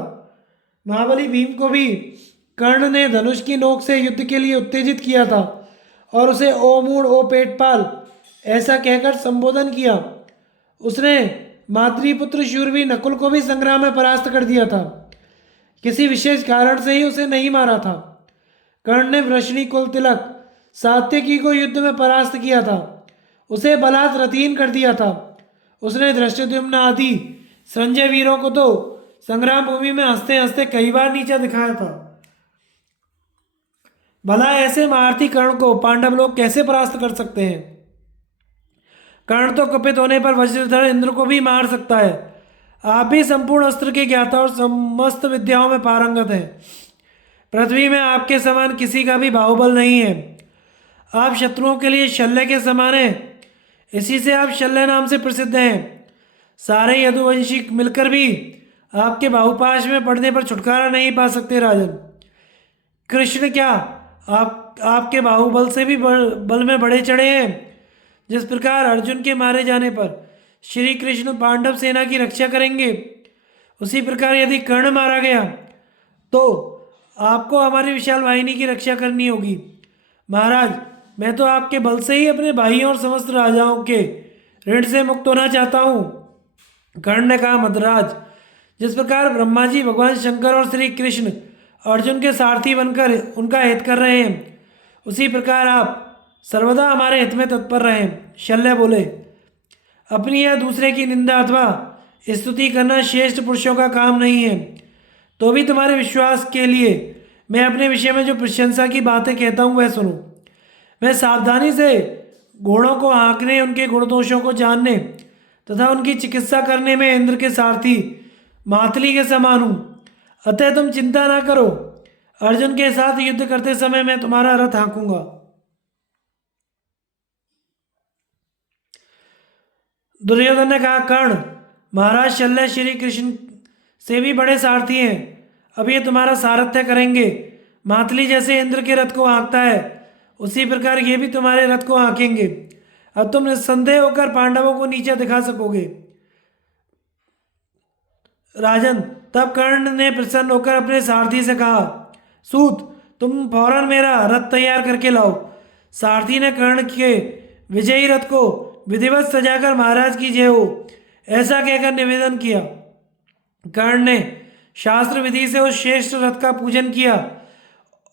महाबली भीम को भी कर्ण ने धनुष की नोक से युद्ध के लिए उत्तेजित किया था और उसे ओ मूढ़, ओ पेटपाल ऐसा कहकर संबोधन किया। उसने मातृपुत्र शूरवीर नकुल को भी संग्राम में परास्त कर दिया था। किसी विशेष कारण से ही उसे नहीं मारा था। कर्ण ने वृषणी कुल तिलक सात्यकी को युद्ध में परास्त किया था, उसे बलात् रतीन कर दिया था। उसने धृष्टद्युम्न आदि संजय वीरों को तो संग्राम भूमि में हंसते हंसते कई बार नीचा दिखाया था। भला ऐसे महारथी कर्ण को पांडव लोग कैसे परास्त कर सकते हैं? कर्ण तो कपित होने पर वज्रधर इंद्र को भी मार सकता है। आप भी संपूर्ण अस्त्र के ज्ञाता और समस्त विद्याओं में पारंगत हैं। पृथ्वी में आपके समान किसी का भी बाहुबल नहीं है। आप शत्रुओं के लिए शल्य के समान हैं, इसी से आप शल्य नाम से प्रसिद्ध हैं। सारे यदुवंशी मिलकर भी आपके बाहुपाश में पड़ने पर छुटकारा नहीं पा सकते। राजन, कृष्ण क्या आपके बाहुबल से भी बल में बढ़े चढ़े हैं? जिस प्रकार अर्जुन के मारे जाने पर श्री कृष्ण पांडव सेना की रक्षा करेंगे, उसी प्रकार यदि कर्ण मारा गया तो आपको हमारी विशाल वाहिनी की रक्षा करनी होगी। महाराज, मैं तो आपके बल से ही अपने भाइयों और समस्त राजाओं के ऋण से मुक्त होना चाहता हूँ। कर्ण ने कहा, मद्राज, जिस प्रकार ब्रह्मा जी भगवान शंकर और श्री कृष्ण अर्जुन के सारथी बनकर उनका हित कर रहे हैं, उसी प्रकार आप सर्वदा हमारे हित में तत्पर रहें। शल्य बोले, अपनी या दूसरे की निंदा अथवा स्तुति करना श्रेष्ठ पुरुषों का काम नहीं है। तो भी तुम्हारे विश्वास के लिए मैं अपने विषय में जो प्रशंसा की बातें कहता हूँ वह सुनो। मैं सावधानी से घोड़ों को हाँकने, उनके गुण दोषों को जानने तथा उनकी चिकित्सा करने में इंद्र के सारथी मातली के समान हूँ। अतः तुम चिंता ना करो, अर्जुन के साथ युद्ध करते समय मैं तुम्हारा रथ हाँकूंगा। दुर्योधन ने कहा, कर्ण, महाराज शल्य श्री कृष्ण से भी बड़े सारथी हैं, अब ये तुम्हारा सारथ्य करेंगे। मातली जैसे इंद्र के रथ को हाँकता है, उसी प्रकार ये भी तुम्हारे रथ को हाँकेंगे। अब तुम निस्संदेह होकर पांडवों को नीचे दिखा सकोगे। राजन, तब कर्ण ने प्रसन्न होकर अपने सारथी से कहा, सूत, तुम फौरन मेरा रथ तैयार करके लाओ। सारथी ने कर्ण के विजयी रथ को विधिवत सजाकर महाराज की जय हो ऐसा कहकर निवेदन किया। कर्ण ने शास्त्र विधि से उस श्रेष्ठ रथ का पूजन किया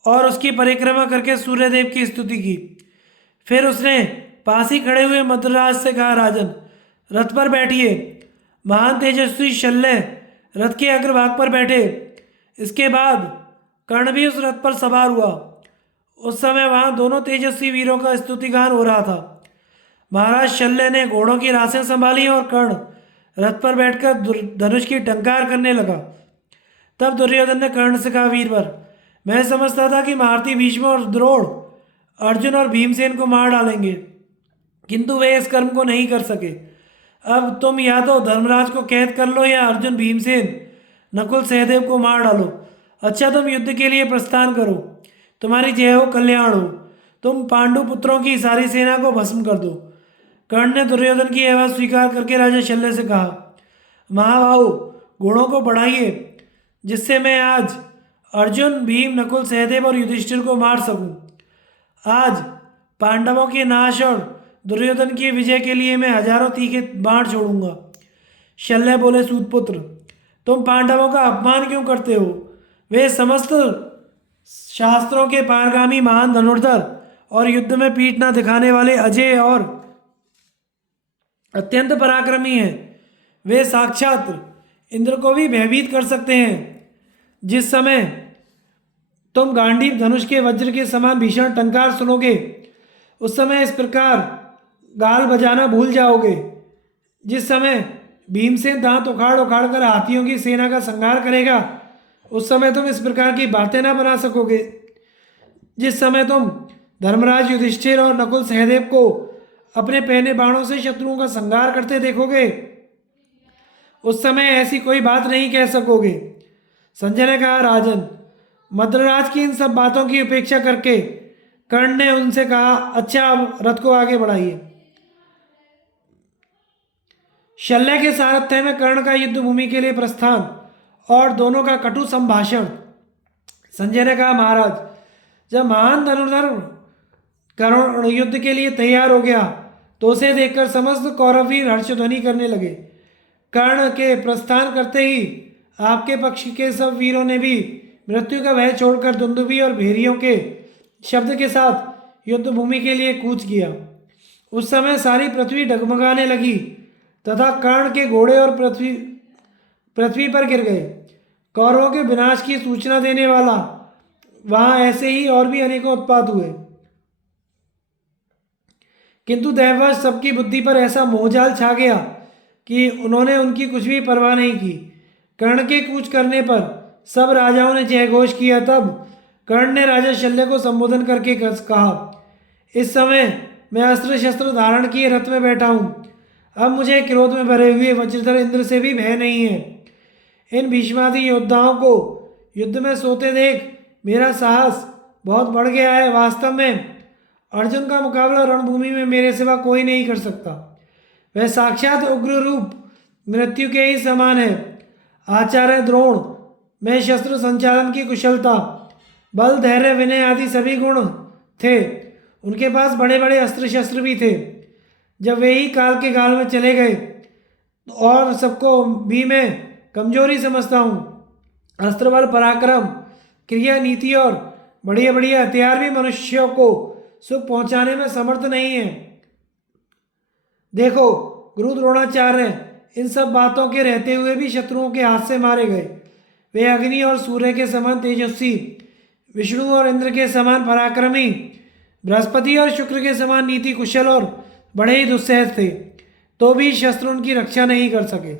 और उसकी परिक्रमा करके सूर्यदेव की स्तुति की। फिर उसने पास ही खड़े हुए मद्रराज से कहा, राजन, रथ पर बैठिए। महान तेजस्वी शल्य रथ के अग्रभाग पर बैठे। इसके बाद कर्ण भी उस रथ पर सवार हुआ। उस समय वहां दोनों तेजस्वी वीरों का स्तुतिगान हो रहा था। महाराज शल्य ने घोड़ों की रासें संभाली और कर्ण रथ पर बैठकर धनुष की टंकार करने लगा। तब दुर्योधन ने कर्ण से कहा, वीरवर, मैं समझता था कि महारथी भीष्म और द्रोण अर्जुन और भीमसेन को मार डालेंगे, किंतु वे इस कर्म को नहीं कर सके। अब तुम या तो धर्मराज को कैद कर लो या अर्जुन, भीमसेन, नकुल, सहदेव को मार डालो। अच्छा, तुम युद्ध के लिए प्रस्थान करो। तुम्हारी जय हो, कल्याण हो। तुम पांडु पुत्रों की सारी सेना को भस्म कर दो। कर्ण ने दुर्योधन की यह बात स्वीकार करके राजा शल्य से कहा, महाबाहु, घोड़ों को बढ़ाइए, जिससे मैं आज अर्जुन, भीम, नकुल, सहदेव और युधिष्ठिर को मार सकूं। आज पांडवों के नाश और दुर्योधन की विजय के लिए मैं हजारों तीखे बाण छोड़ूंगा। शल्य बोले, सूतपुत्र, तुम पांडवों का अपमान क्यों करते हो? वे समस्त शास्त्रों के पारगामी महान धनुर्धर और युद्ध में पीठ न दिखाने वाले अजय और अत्यंत पराक्रमी हैं। वे साक्षात इंद्र को भी भयभीत कर सकते हैं। जिस समय तुम गांडीव धनुष के वज्र के समान भीषण टंकार सुनोगे, उस समय इस प्रकार गाल बजाना भूल जाओगे। जिस समय भीमसेन दांत उखाड़ उखाड़ कर हाथियों की सेना का संहार करेगा, उस समय तुम इस प्रकार की बातें ना बना सकोगे। जिस समय तुम धर्मराज युधिष्ठिर और नकुल सहदेव को अपने पहने बाणों से शत्रुओं का संहार करते देखोगे, उस समय ऐसी कोई बात नहीं कह सकोगे। संजय ने कहा, राजन, मद्रराज की इन सब बातों की उपेक्षा करके कर्ण ने उनसे कहा, अच्छा, अब रथ को आगे बढ़ाइए। शल्य के सारथ्य में कर्ण का युद्ध भूमि के लिए प्रस्थान और दोनों का कटु संभाषण। संजय ने कहा, महाराज, जब महान धनुर्धर कर्ण युद्ध के लिए तैयार हो गया तो उसे देखकर समस्त कौरववीर हर्षध्वनि करने लगे। कर्ण के प्रस्थान करते ही आपके पक्ष के सब वीरों ने भी मृत्यु का भय छोड़कर दुंदुभी और भेरियों के शब्द के साथ युद्ध भूमि के लिए कूच किया। उस समय सारी पृथ्वी डगमगाने लगी तथा कर्ण के घोड़े और पृथ्वी पर गिर गए। कौरवों के विनाश की सूचना देने वाला वहां ऐसे ही और भी अनेकों उत्पात हुए, किंतु दैववश सबकी बुद्धि पर ऐसा मोहजाल छा गया कि उन्होंने उनकी कुछ भी परवाह नहीं की। कर्ण के कूच करने पर सब राजाओं ने जय घोष किया। तब कर्ण ने राजा शल्य को संबोधन करके कहा, इस समय मैं अस्त्र शस्त्र धारण किए रथ में बैठा हूँ। अब मुझे क्रोध में भरे हुए वज्रधर इंद्र से भी भय नहीं है। इन भीष्मादि योद्धाओं को युद्ध में सोते देख मेरा साहस बहुत बढ़ गया है। वास्तव में अर्जुन का मुकाबला रणभूमि में मेरे सिवा कोई नहीं कर सकता। वह साक्षात उग्र रूप मृत्यु के ही समान है। आचार्य द्रोण में शस्त्र संचालन की कुशलता, बल, धैर्य, विनय आदि सभी गुण थे। उनके पास बड़े बड़े अस्त्र शस्त्र भी थे। जब वे ही काल के गाल में चले गए और सबको भी मैं कमजोरी समझता हूँ। अस्त्र बल, पराक्रम, क्रिया, नीति और बढ़िया बढ़िया हथियार भी मनुष्यों को सुख पहुंचाने में समर्थ नहीं है। देखो, गुरु द्रोणाचार्य इन सब बातों के रहते हुए भी शत्रुओं के हाथ से मारे गए। वे अग्नि और सूर्य के समान तेजस्वी, विष्णु और इंद्र के समान पराक्रमी, बृहस्पति और शुक्र के समान नीति कुशल और बड़े ही दुस्सह थे, तो भी शस्त्र उनकी रक्षा नहीं कर सके।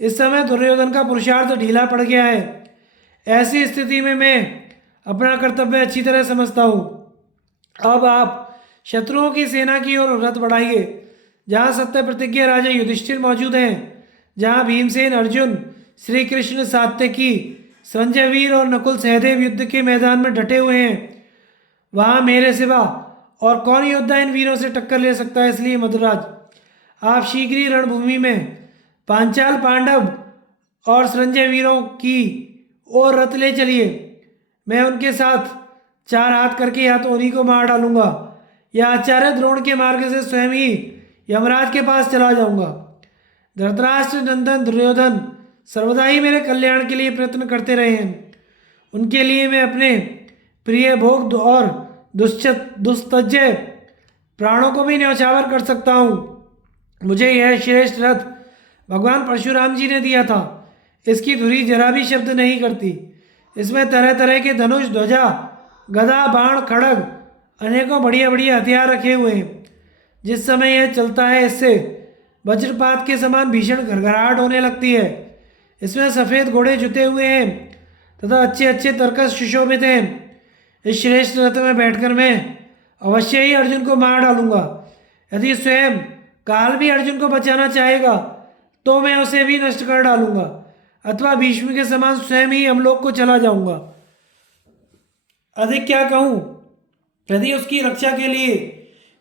इस समय दुर्योधन का पुरुषार्थ ढीला पड़ गया है। ऐसी स्थिति में मैं अपना कर्तव्य अच्छी तरह समझता हूँ। अब आप शत्रुओं की सेना की ओर रथ बढ़ाइए। जहाँ सत्य प्रतिज्ञा राजा युधिष्ठिर मौजूद हैं, जहाँ भीमसेन, अर्जुन, श्री कृष्ण, सात्यकी, संजय वीर और नकुल सहदेव युद्ध के मैदान में डटे हुए हैं, वहाँ मेरे सिवा और कौन योद्धा इन वीरों से टक्कर ले सकता है। इसलिए मधुराज, आप शीघ्र ही रणभूमि में पांचाल पांडव और संजय वीरों की ओर रथ ले चलिए। मैं उनके साथ चार हाथ करके या तो उन्हीं को मार डालूंगा या आचार्य द्रोण के मार्ग से स्वयं ही यमराज के पास चला जाऊंगा। धृतराष्ट्र नंदन दुर्योधन सर्वदा ही मेरे कल्याण के लिए प्रयत्न करते रहे हैं। उनके लिए मैं अपने प्रिय भोग और दुस्तज्य प्राणों को भी न्यौछावर कर सकता हूँ। मुझे यह श्रेष्ठ रथ भगवान परशुराम जी ने दिया था। इसकी धुरी जरा भी शब्द नहीं करती। इसमें तरह तरह के धनुष, ध्वजा, गदा, बाण, खड़ग, अनेकों बढ़िया बढ़िया हथियार रखे हुए हैं। जिस समय यह चलता है इससे वज्रपात के समान भीषण घरघराहट होने लगती है। इसमें सफ़ेद घोड़े जुते हुए हैं तथा अच्छे अच्छे तरकस सुशोभित हैं। इस श्रेष्ठ रथ में बैठकर मैं अवश्य ही अर्जुन को मार डालूंगा। यदि स्वयं काल भी अर्जुन को बचाना चाहेगा तो मैं उसे भी नष्ट कर डालूंगा, अथवा भीष्म के समान स्वयं ही हमलोक को चला जाऊंगा। अधिक क्या कहूँ, यदि उसकी रक्षा के लिए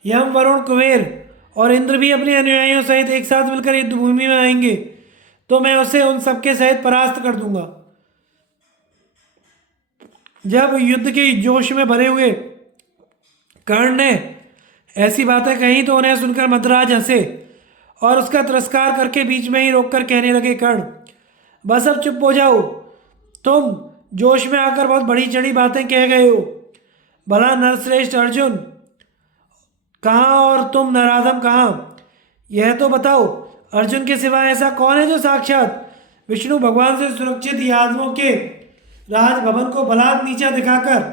यम, वरुण, कुबेर और इंद्र भी अपने अनुयायियों सहित एक साथ मिलकर युद्ध भूमि में आएंगे तो मैं उसे उन सबके सहित परास्त कर दूंगा। जब युद्ध के जोश में भरे हुए कर्ण ने ऐसी बातें कही तो उन्हें सुनकर मद्राज हंसे और उसका तिरस्कार करके बीच में ही रोककर कहने लगे, कर्ण, बस अब चुप हो जाओ। तुम जोश में आकर बहुत बड़ी चढ़ी बातें कह गए हो। भला नरश्रेष्ठ अर्जुन कहाँ और तुम नराधम कहाँ, यह तो बताओ। अर्जुन के सिवा ऐसा कौन है जो साक्षात विष्णु भगवान से सुरक्षित यादवों के राजभवन को बलात् नीचा दिखाकर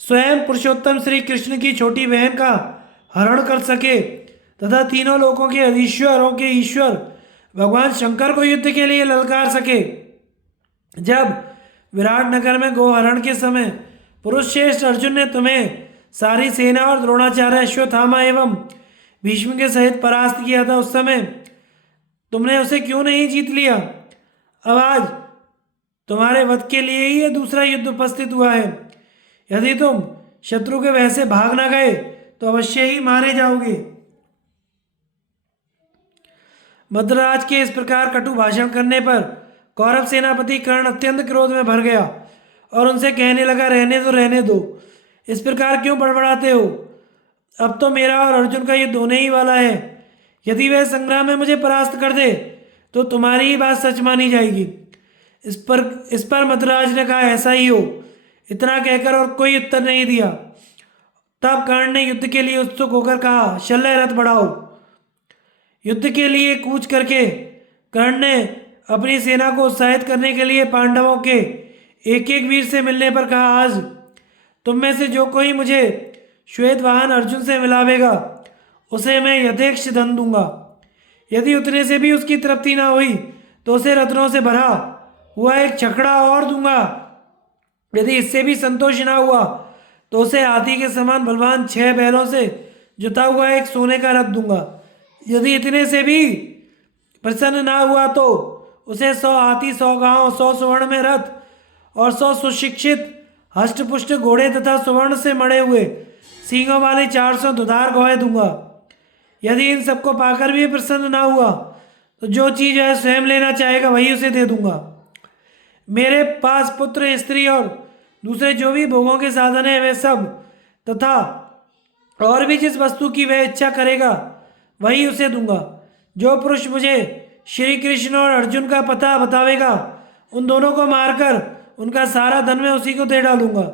स्वयं पुरुषोत्तम श्री कृष्ण की छोटी बहन का हरण कर सके तथा तीनों लोकों के अधीश्वरों के ईश्वर भगवान शंकर को युद्ध के लिए ललकार सके। जब विराट नगर में गोहरण के समय पुरुष श्रेष्ठ अर्जुन ने तुम्हें सारी सेना और द्रोणाचार्य, अश्वत्थामा एवं भीष्म के सहित परास्त किया था, उस समय तुमने उसे क्यों नहीं जीत लिया? अब आज तुम्हारे वध के लिए ही यह दूसरा युद्ध उपस्थित हुआ है। यदि तुम शत्रु के वह से भाग न गए तो अवश्य ही मारे जाओगे। मद्राज के इस प्रकार कटु भाषण करने पर कौरव सेनापति कर्ण अत्यंत क्रोध में भर गया और उनसे कहने लगा, रहने दो, इस प्रकार क्यों बड़बड़ाते हो? अब तो मेरा और अर्जुन का युद्ध होने ही वाला है। यदि वह संग्राम में मुझे परास्त कर दे तो तुम्हारी ही बात सच मानी जाएगी। इस पर मद्राज ने कहा, ऐसा ही हो। इतना कहकर और कोई उत्तर नहीं दिया। तब कर्ण ने युद्ध के लिए उत्सुक होकर कहा, शल्य रथ बढ़ाओ। युद्ध के लिए कूच करके कर्ण ने अपनी सेना को उत्साहित करने के लिए पांडवों के एक एक वीर से मिलने पर कहा, आज तुम में से जो कोई मुझे श्वेत वाहन अर्जुन से मिलावेगा उसे मैं यथेक्ष धन दूंगा। यदि उतने से भी उसकी तृप्ति ना हुई तो उसे रत्नों से भरा हुआ एक छकड़ा और दूंगा। यदि इससे भी संतोष ना हुआ तो उसे हाथी के समान बलवान 6 बैलों से जुता हुआ एक सोने का रथ दूंगा। यदि इतने से भी प्रसन्न ना हुआ तो उसे 100 हाथी, 100 गांव, 100 स्वर्ण में रथ और 100 सुशिक्षित हष्टपुष्ट घोड़े तथा सुवर्ण से मढ़े हुए सींगों वाले 400 दुधार गौएं दूंगा। यदि इन सबको पाकर भी प्रसन्न ना हुआ तो जो चीज़ वह स्वयं लेना चाहेगा वही उसे दे दूंगा। मेरे पास पुत्र, स्त्री और दूसरे जो भी भोगों के साधन है वे सब तथा और भी जिस वस्तु की वह इच्छा करेगा वही उसे दूंगा। जो पुरुष मुझे श्री कृष्ण और अर्जुन का पता बतावेगा उन दोनों को मारकर उनका सारा धन मैं उसी को दे डालूंगा।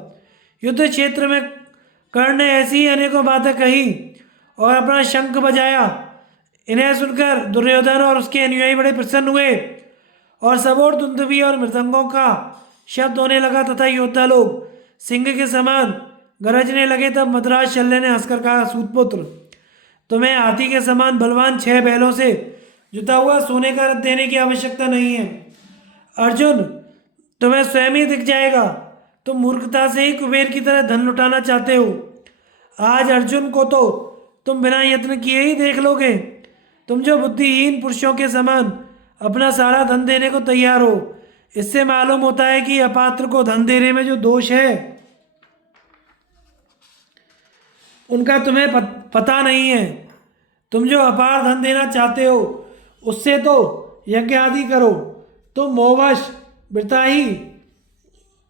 युद्ध क्षेत्र में कर्ण ने ऐसी ही अनेकों बातें कही और अपना शंख बजाया। इन्हें सुनकर दुर्योधन और उसके अनुयायी बड़े प्रसन्न हुए और सबोर दुंदुभी और मृदंगों का शब्द होने लगा तथा योद्धा लोग सिंह के समान गरजने लगे। तब मद्राज शल्य ने हंसकर कहा, सूतपुत्र, तुम्हें हाथी के समान बलवान 6 बैलों से जुता हुआ सोने का रथ देने की आवश्यकता नहीं है। अर्जुन तुम्हें स्वयं ही दिख जाएगा। तुम मूर्खता से ही कुबेर की तरह धन लुटाना चाहते हो। आज अर्जुन को तो तुम बिना यत्न किए ही देख लोगे। तुम जो बुद्धिहीन पुरुषों के समान अपना सारा धन देने को तैयार हो। इससे मालूम होता है कि अपात्र को धन देने में जो दोष है उनका तुम्हें पता नहीं है। तुम जो अपार धन देना चाहते हो उससे तो यज्ञ आदि करो। तुम मोहवश वृताही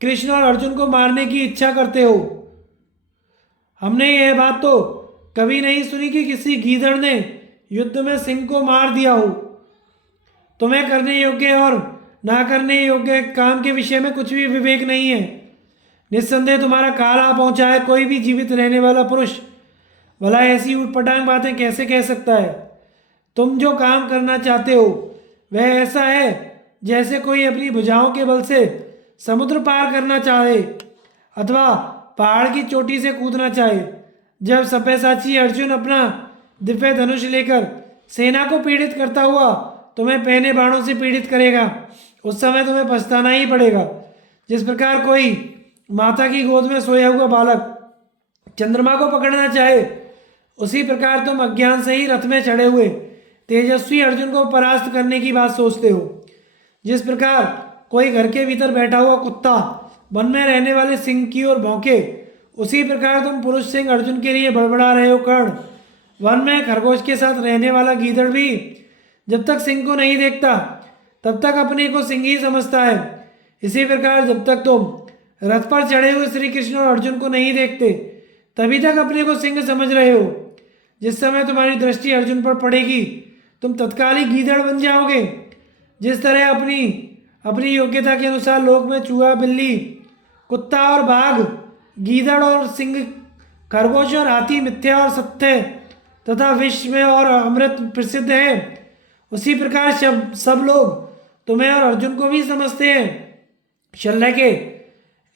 कृष्ण और अर्जुन को मारने की इच्छा करते हो। हमने यह बात तो कभी नहीं सुनी कि किसी गीदड़ ने युद्ध में सिंह को मार दिया हो। तुम्हें करने योग्य और ना करने योग्य काम के विषय में कुछ भी विवेक नहीं है। निस्संदेह तुम्हारा काल आ पहुंचा है। कोई भी जीवित रहने वाला पुरुष भला ऐसी ऊटपटांग बातें कैसे कह सकता है। तुम जो काम करना चाहते हो वह ऐसा है जैसे कोई अपनी भुजाओं के बल से समुद्र पार करना चाहे अथवा पहाड़ की चोटी से कूदना चाहे। जब सब्यसाची अर्जुन अपना दिव्य धनुष लेकर सेना को पीड़ित करता हुआ तुम्हें पहने बाणों से पीड़ित करेगा उस समय तुम्हें पछताना ही पड़ेगा। जिस प्रकार कोई माता की गोद में सोया हुआ बालक चंद्रमा को पकड़ना चाहे उसी प्रकार तुम अज्ञान से ही रथ में चढ़े हुए तेजस्वी अर्जुन को परास्त करने की बात सोचते हो। जिस प्रकार कोई घर के भीतर बैठा हुआ कुत्ता वन में रहने वाले सिंह की ओर भौंके उसी प्रकार तुम पुरुष सिंह अर्जुन के लिए बड़बड़ा रहे हो। कर्ण, वन में खरगोश के साथ रहने वाला गीदड़ भी जब तक सिंह को नहीं देखता तब तक अपने को सिंह ही समझता है। इसी प्रकार जब तक तुम रथ पर चढ़े हुए श्री कृष्ण और अर्जुन को नहीं देखते तभी तक अपने को सिंह समझ रहे हो। जिस समय तुम्हारी दृष्टि अर्जुन पर पड़ेगी तुम तत्काल ही गीदड़ बन जाओगे। जिस तरह अपनी अपनी योग्यता के अनुसार लोक में चूहा, बिल्ली, कुत्ता और बाघ, गीदड़ और सिंह, खरगोश और हाथी मिथ्या और सत्य तथा विश्व में और अमृत प्रसिद्ध है उसी प्रकार सब लोग तुम्हें और अर्जुन को भी समझते हैं। शल्य के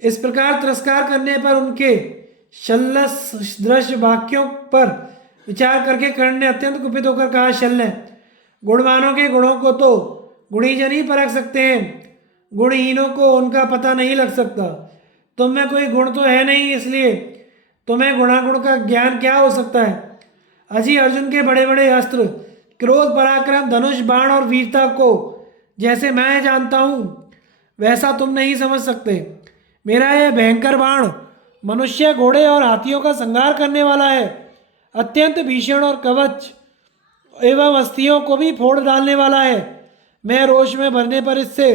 इस प्रकार तिरस्कार करने पर उनके शल्यस दृश्य वाक्यों पर विचार करके कर्ण ने अत्यंत कुपित होकर कहा, शल्य, गुणवानों के गुणों को तो गुणीजन ही परख सकते हैं, गुणहीनों को उनका पता नहीं लग सकता। तुम में कोई गुण तो है नहीं, इसलिए तुम्हें गुणागुण का ज्ञान क्या हो सकता है। अजी अर्जुन के बड़े बड़े अस्त्र, क्रोध, पराक्रम, धनुष, बाण और वीरता को जैसे मैं जानता हूँ वैसा तुम नहीं समझ सकते। मेरा यह भयंकर बाण मनुष्य, घोड़े और हाथियों का संहार करने वाला है, अत्यंत भीषण और कवच एवं अस्थियों को भी फोड़ डालने वाला है। मैं रोष में भरने पर इससे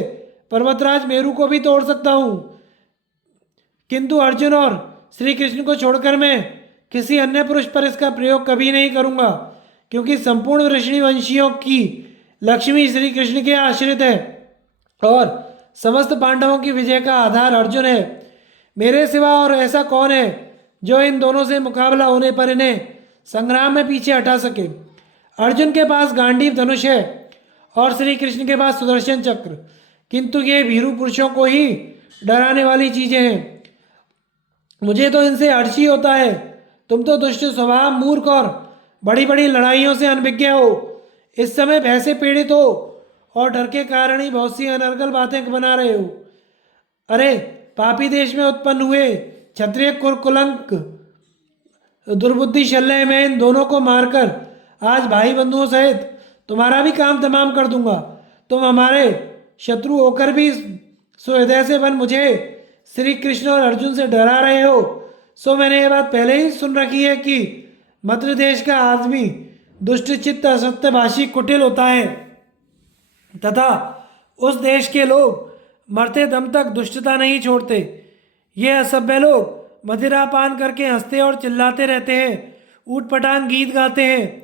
पर्वतराज मेरू को भी तोड़ सकता हूँ, किंतु अर्जुन और श्री कृष्ण को छोड़कर मैं किसी अन्य पुरुष पर इसका प्रयोग कभी नहीं करूँगा, क्योंकि संपूर्ण ऋषिवंशियों की लक्ष्मी श्री कृष्ण के आश्रित है और समस्त पांडवों की विजय का आधार अर्जुन है। मेरे सिवा और ऐसा कौन है जो इन दोनों से मुकाबला होने पर इन्हें संग्राम में पीछे हटा सके। अर्जुन के पास गांडीव धनुष है और श्री कृष्ण के पास सुदर्शन चक्र, किंतु ये भीरू पुरुषों को ही डराने वाली चीजें हैं। मुझे तो इनसे हर्षी होता है। तुम तो दुष्ट स्वभाव, मूर्ख और बड़ी बड़ी लड़ाइयों से अनभिज्ञ हो। इस समय भय से पीड़ित हो और डर के कारण ही बहुत सी अनर्गल बातें बना रहे हो। अरे पापी देश में उत्पन्न हुए क्षत्रिय कुलंक दुर्बुद्धि शल्य, मैं इन दोनों को मारकर आज भाई बंधुओं सहित तुम्हारा भी काम तमाम कर दूंगा। तुम हमारे शत्रु होकर भी सुहृदय से बन मुझे श्री कृष्ण और अर्जुन से डरा रहे हो। सो मैंने ये बात पहले ही सुन रखी है कि मद्र देश का आदमी दुष्टचित्त, असत्यभाषी, कुटिल होता है तथा उस देश के लोग मरते दम तक दुष्टता नहीं छोड़ते। ये असभ्य लोग मदिरा पान करके हंसते और चिल्लाते रहते हैं, ऊटपटांग गीत गाते हैं,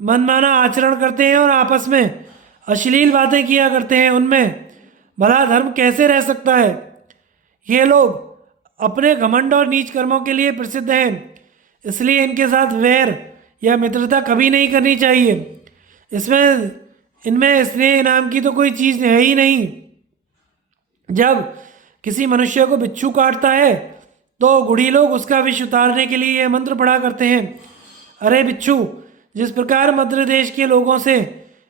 मनमाना आचरण करते हैं और आपस में अश्लील बातें किया करते हैं। उनमें भला धर्म कैसे रह सकता है। ये लोग अपने घमंड और नीच कर्मों के लिए प्रसिद्ध हैं, इसलिए इनके साथ वैर या मित्रता कभी नहीं करनी चाहिए। इनमें स्नेह नाम की तो कोई चीज़ है ही नहीं। जब किसी मनुष्य को बिच्छू काटता है तो गुड़ी लोग उसका विष उतारने के लिए यह मंत्र पढ़ा करते हैं, अरे बिच्छू, जिस प्रकार मद्र देश के लोगों से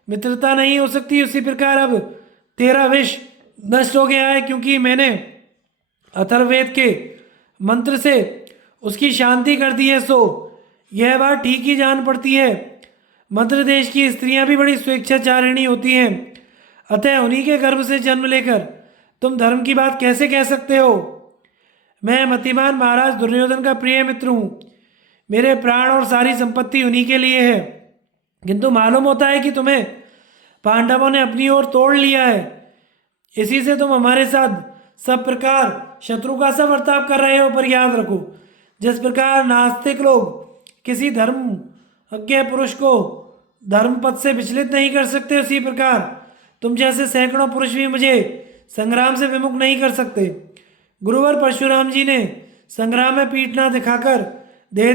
मित्रता नहीं हो सकती उसी प्रकार अब तेरा विष नष्ट हो गया है, क्योंकि मैंने अथर्ववेद के मंत्र से उसकी शांति कर दी है। सो यह बात ठीक ही जान पड़ती है। मद्र देश की स्त्रियां भी बड़ी स्वेच्छाचारिणी होती हैं। अतः उन्हीं के गर्भ से जन्म लेकर तुम धर्म की बात कैसे कह सकते हो? मैं मतिमान महाराज दुर्योधन का प्रिय मित्र हूँ। मेरे प्राण और सारी संपत्ति उन्हीं के लिए है, किंतु मालूम होता है कि तुम्हें पांडवों ने अपनी ओर तोड़ लिया है। इसी से तुम हमारे साथ सब प्रकार शत्रु का सा बर्ताव कर रहे हो। पर याद रखो, जिस प्रकार नास्तिक लोग किसी धर्म अज्ञ पुरुष को धर्म पथ से विचलित नहीं कर सकते, उसी प्रकार तुम जैसे सैकड़ों पुरुष भी मुझे संग्राम से विमुख नहीं कर सकते। गुरुवर परशुराम जी ने संग्राम में पीठ ना दिखाकर देह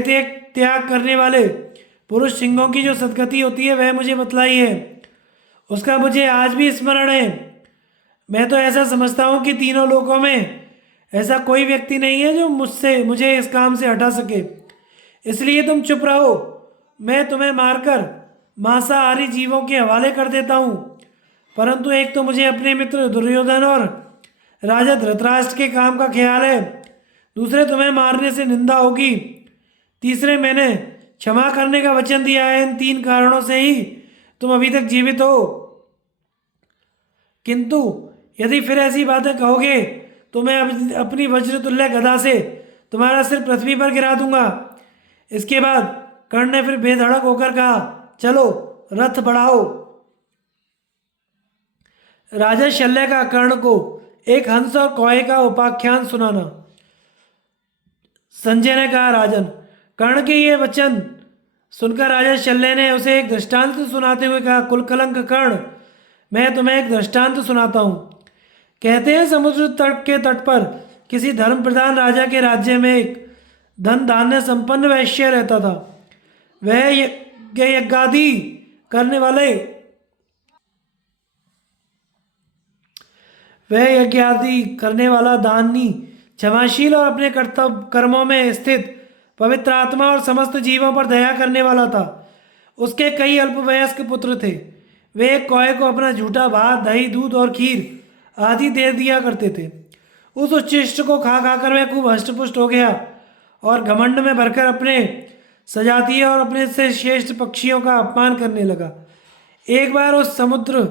त्याग करने वाले पुरुष सिंहों की जो सदगति होती है वह मुझे बतलाई है। उसका मुझे आज भी स्मरण है। मैं तो ऐसा समझता हूँ कि तीनों लोकों में ऐसा कोई व्यक्ति नहीं है जो मुझे इस काम से हटा सके। इसलिए तुम चुप रहो। मैं तुम्हें मारकर मांसाहारी जीवों के हवाले कर देता हूँ। परंतु एक तो मुझे अपने मित्र दुर्योधन और राजा धृतराष्ट्र के काम का ख्याल है, दूसरे तुम्हें मारने से निंदा होगी, तीसरे मैंने क्षमा करने का वचन दिया है। इन तीन कारणों से ही तुम अभी तक जीवित हो। किंतु यदि फिर ऐसी बातें कहोगे तो मैं अपनी वज्रतुल्य गदा से तुम्हारा सिर पृथ्वी पर गिरा दूंगा। इसके बाद कर्ण ने फिर बेधड़क होकर कहा, चलो रथ बढ़ाओ। राजा शल्य का कर्ण को एक हंस और कौए का उपाख्यान सुनाना। संजय ने कहा, राजन, कर्ण के ये वचन सुनकर राजा शल्य ने उसे एक दृष्टांत सुनाते हुए कहा, कुलकलंक कर्ण, मैं तुम्हें एक दृष्टांत सुनाता हूँ। कहते हैं समुद्र तट के तट पर किसी धर्म प्रधान राजा के राज्य में एक धन धान्य संपन्न वैश्य रहता था। वह यज्ञादि करने वाले वाला दानी, क्षमाशील और अपने कर्तव्य कर्मों में स्थित पवित्र आत्मा और समस्त जीवों पर दया करने वाला था। उसके कई अल्पवयस्क पुत्र थे। वे एक कौए को अपना झूठा भात, दही, दूध और खीर आदि दे दिया करते थे। उस उच्छिष्ट को खा खाकर वह खूब हष्टपुष्ट हो गया और घमंड में भरकर अपने सजातीय और अपने से श्रेष्ठ पक्षियों का अपमान करने लगा। एक बार उस समुद्र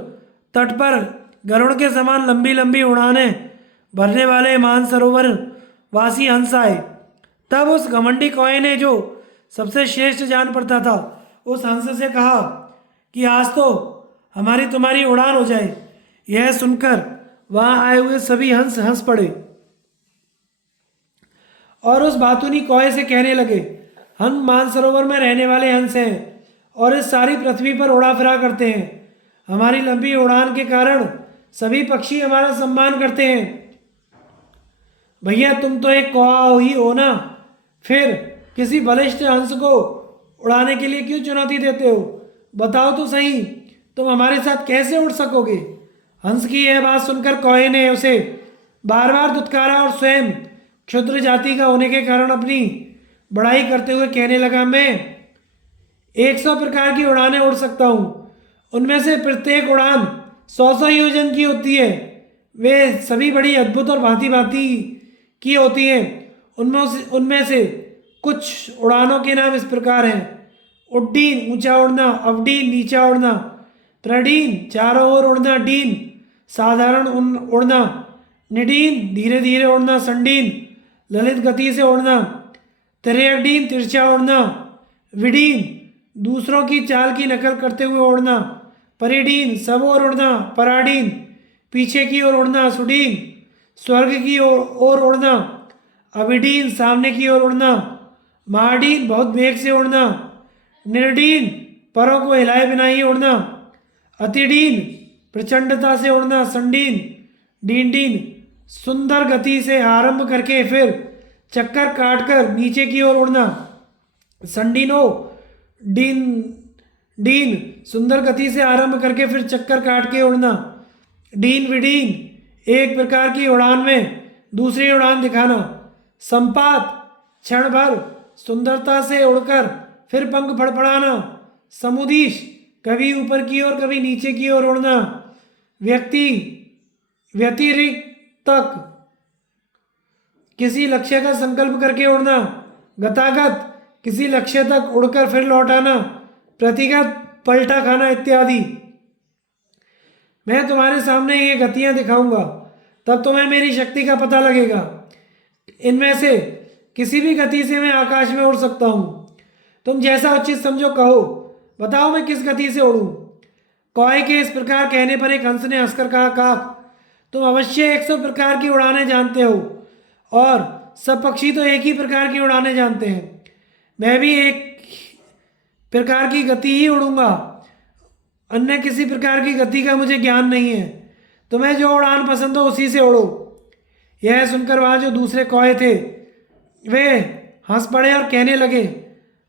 तट पर गरुड़ के समान लंबी लंबी उड़ानें भरने वाले मानसरोवर वासी हंस आए। तब उस घमंडी कौए ने, जो सबसे श्रेष्ठ जान पड़ता था, उस हंस से कहा कि आज तो हमारी तुम्हारी उड़ान हो जाए। यह सुनकर वहां आए हुए सभी हंस हंस पड़े और उस बातूनी कौए से कहने लगे, हम मानसरोवर में रहने वाले हंस हैं और इस सारी पृथ्वी पर उड़ा फिरा करते हैं। हमारी लंबी उड़ान के कारण सभी पक्षी हमारा सम्मान करते हैं। भैया, तुम तो एक कौआ ही हो ना, फिर किसी बलिष्ठ हंस को उड़ाने के लिए क्यों चुनौती देते हो? बताओ तो सही, तुम हमारे साथ कैसे उड़ सकोगे? हंस की यह बात सुनकर कौए ने उसे बार बार दुत्कारा और स्वयं क्षुद्र जाति का होने के कारण अपनी बड़ाई करते हुए कहने लगा, मैं 100 प्रकार की उड़ानें उड़ सकता हूँ। उनमें से प्रत्येक उड़ान 100 योजन की होती है। वे सभी बड़ी अद्भुत और भांति भांति की होती हैं। उनमें से कुछ उड़ानों के नाम इस प्रकार हैं: उड्डीन, ऊंचा उड़ना; अवडीन, नीचा उड़ना; प्रडीन, चारों ओर उड़ना; डीन, साधारण उड़ना; निडीन, धीरे धीरे उड़ना; संडीन, ललित गति से उड़ना; तिर्यकडीन, तिरछा उड़ना; विडीन, दूसरों की चाल की नकल करते हुए उड़ना; परिडीन, सब ओर उड़ना; पराडीन, पीछे की ओर उड़ना; सुडीन, स्वर्ग की ओर उड़ना; अविडीन, सामने की ओर उड़ना; महाडीन, बहुत वेग से उड़ना; निर्डीन, परों को हिलाए बिना ही उड़ना; अतिडीन, प्रचंडता से उड़ना; संडीन, डीन, सुंदर गति से आरंभ करके फिर चक्कर काटकर नीचे की ओर उड़ना; संडीनो, डीन, सुंदर गति से आरंभ करके फिर चक्कर काट के उड़ना; डीन, विडीन, एक प्रकार की उड़ान में दूसरी उड़ान दिखाना; संपात, क्षण भर सुंदरता से उड़कर फिर पंख फड़फड़ाना; समुदीश, कभी ऊपर की ओर कभी नीचे की ओर उड़ना; व्यतिरिक्तक, किसी लक्ष्य का संकल्प करके उड़ना; गतागत, किसी लक्ष्य तक उड़कर फिर लौट आना; प्रतिगत, पलटा खाना इत्यादि। मैं तुम्हारे सामने ये गतियां दिखाऊंगा, तब तुम्हें मेरी शक्ति का पता लगेगा। इनमें से किसी भी गति से मैं आकाश में उड़ सकता हूँ। तुम जैसा उचित समझो कहो, बताओ मैं किस गति से उड़ूं। कौए के इस प्रकार कहने पर एक हंस ने हंसकर कहा, काक, तुम अवश्य 100 प्रकार की उड़ानें जानते हो, और सब पक्षी तो एक ही प्रकार की उड़ानें जानते हैं। मैं भी एक प्रकार की गति ही उड़ूंगा, अन्य किसी प्रकार की गति का मुझे ज्ञान नहीं है। तुम्हें जो उड़ान पसंद हो उसी से उड़ो। यह सुनकर वहाँ जो दूसरे कौए थे वे हंस पड़े और कहने लगे,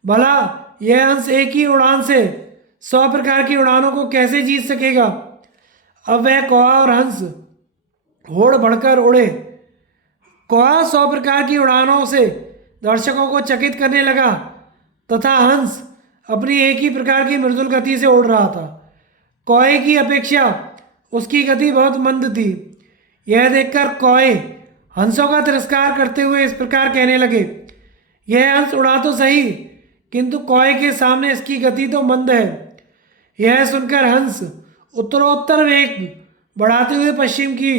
भला यह हंस एक ही उड़ान से 100 प्रकार की उड़ानों को कैसे जीत सकेगा। अब वह कौआ और हंस होड़ बढ़कर उड़े। कौआ 100 प्रकार की उड़ानों से दर्शकों को चकित करने लगा तथा हंस अपनी एक ही प्रकार की मृदुल गति से उड़ रहा था। कौए की अपेक्षा उसकी गति बहुत मंद थी। यह देखकर कौए हंसों का तिरस्कार करते हुए इस प्रकार कहने लगे, यह हंस उड़ा तो सही, किंतु कौए के सामने इसकी गति तो मंद है। यह सुनकर हंस उत्तरोत्तर वेग बढ़ाते हुए पश्चिम की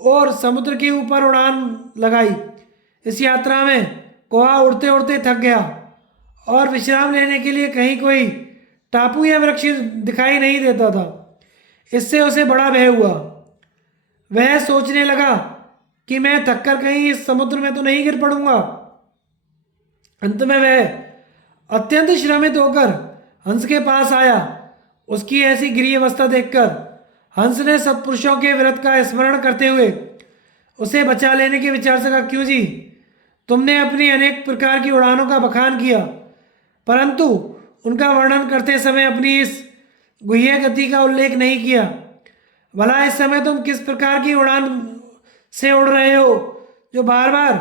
ओर समुद्र के ऊपर उड़ान लगाई। इस यात्रा में कौआ उड़ते उड़ते थक गया और विश्राम लेने के लिए कहीं कोई टापू या वृक्ष दिखाई नहीं देता था। इससे उसे बड़ा भय हुआ। वह सोचने लगा कि मैं थककर कहीं इस समुद्र में तो नहीं गिर पड़ूंगा। अंत में वह अत्यंत श्रमित होकर हंस के पास आया। उसकी ऐसी गिरी अवस्था देखकर हंस ने सत्पुरुषों के व्रत का स्मरण करते हुए उसे बचा लेने के विचार से कहा, क्यों जी, तुमने अपनी अनेक प्रकार की उड़ानों का बखान किया, परंतु उनका वर्णन करते समय अपनी इस गुह्य गति का उल्लेख नहीं किया। भला इस समय तुम किस प्रकार की उड़ान से उड़ रहे हो जो बार बार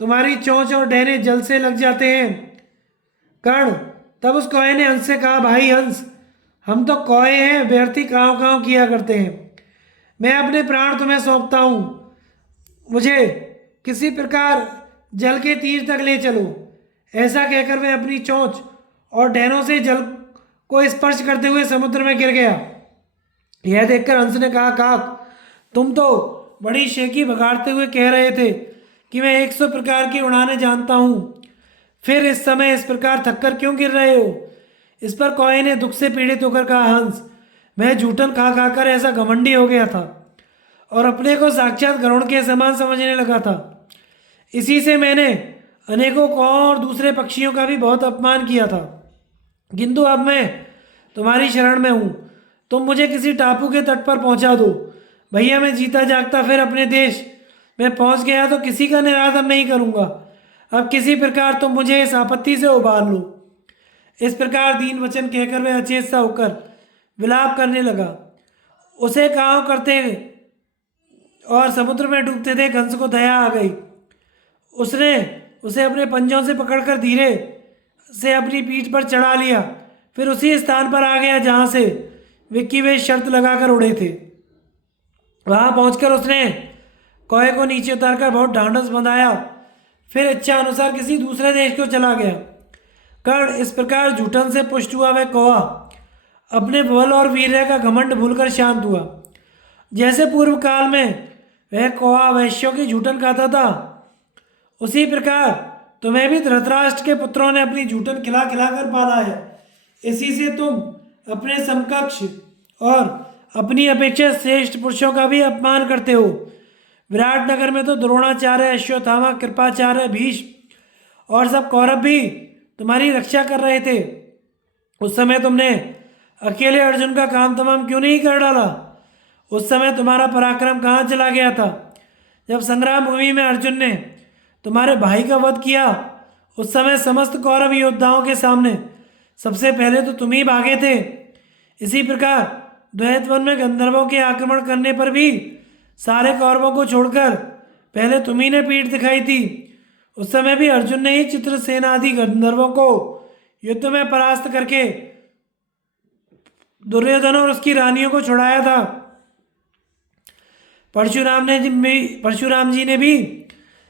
तुम्हारी चोंच और डहने जल से लग जाते हैं। कर्ण तब उस कौए ने हंस से कहा, भाई हंस, हम तो कौए हैं, व्यर्थी काँव काँव किया करते हैं। मैं अपने प्राण तुम्हें सौंपता हूँ, मुझे किसी प्रकार जल के तीर तक ले चलो। ऐसा कहकर वह अपनी चोंच और डहनों से जल को स्पर्श करते हुए समुद्र में गिर गया। यह देखकर हंस ने कहा, काक, तुम तो बड़ी शेखी बघाड़ते हुए कह रहे थे कि मैं 100 प्रकार की उड़ानें जानता हूँ, फिर इस समय इस प्रकार थककर क्यों गिर रहे हो। इस पर कौए ने दुख से पीड़ित होकर कहा, हंस, मैं जूठन खा खाकर ऐसा घमंडी हो गया था और अपने को साक्षात गरुड़ के समान समझने लगा था। इसी से मैंने अनेकों कौओं और दूसरे पक्षियों का भी बहुत अपमान किया था, किंतु अब मैं तुम्हारी शरण में हूँ। तुम मुझे किसी टापू के तट पर पहुँचा दो। भैया मैं जीता जागता फिर अपने देश में पहुँच गया तो किसी का निरादर नहीं करूँगा। अब किसी प्रकार तुम मुझे इस आपत्ति से उबार लो। इस प्रकार दीन वचन कहकर वह अचेत सा होकर विलाप करने लगा। उसे काँव करते और समुद्र में डूबते देख हंस को दया आ गई। उसने उसे अपने पंजों से पकड़कर धीरे से अपनी पीठ पर चढ़ा लिया, फिर उसी स्थान पर आ गया जहाँ से विक्की वे शर्त लगाकर उड़े थे। वहाँ पहुंचकर उसने कौए को नीचे उतारकर बहुत ढांढस बंधाया, फिर इच्छा अनुसार किसी दूसरे देश को चला गया। कर्ण इस प्रकार जूठन से पुष्ट हुआ वह कौआ अपने बल और वीर्य का घमंड भूलकर शांत हुआ। जैसे पूर्व काल में वह कौआ वैश्यों की जूठन खाता था, उसी प्रकार तुम्हें भी धृतराष्ट्र के पुत्रों ने अपनी जूठन खिला खिलाकर पाला है। इसी से तुम अपने समकक्ष और अपनी अपेक्षा श्रेष्ठ पुरुषों का भी अपमान करते हो। विराट नगर में तो द्रोणाचार्य, अश्वत्थामा, कृपाचार्य, भीष्म और सब कौरव भी तुम्हारी रक्षा कर रहे थे। उस समय तुमने अकेले अर्जुन का काम तमाम क्यों नहीं कर डाला। उस समय तुम्हारा पराक्रम कहाँ चला गया था। जब संग्राम भूमि में अर्जुन ने तुम्हारे भाई का वध किया, उस समय समस्त कौरव योद्धाओं के सामने सबसे पहले तो तुम ही भागे थे। इसी प्रकार द्वैतवन में गंधर्वों के आक्रमण करने पर भी सारे कौरवों को छोड़कर पहले तुम ही ने पीठ दिखाई थी। उस समय भी अर्जुन ने ही चित्रसेना आदि गंधर्वों को युद्ध में परास्त करके दुर्योधन और उसकी रानियों को छुड़ाया था। परशुराम जी ने भी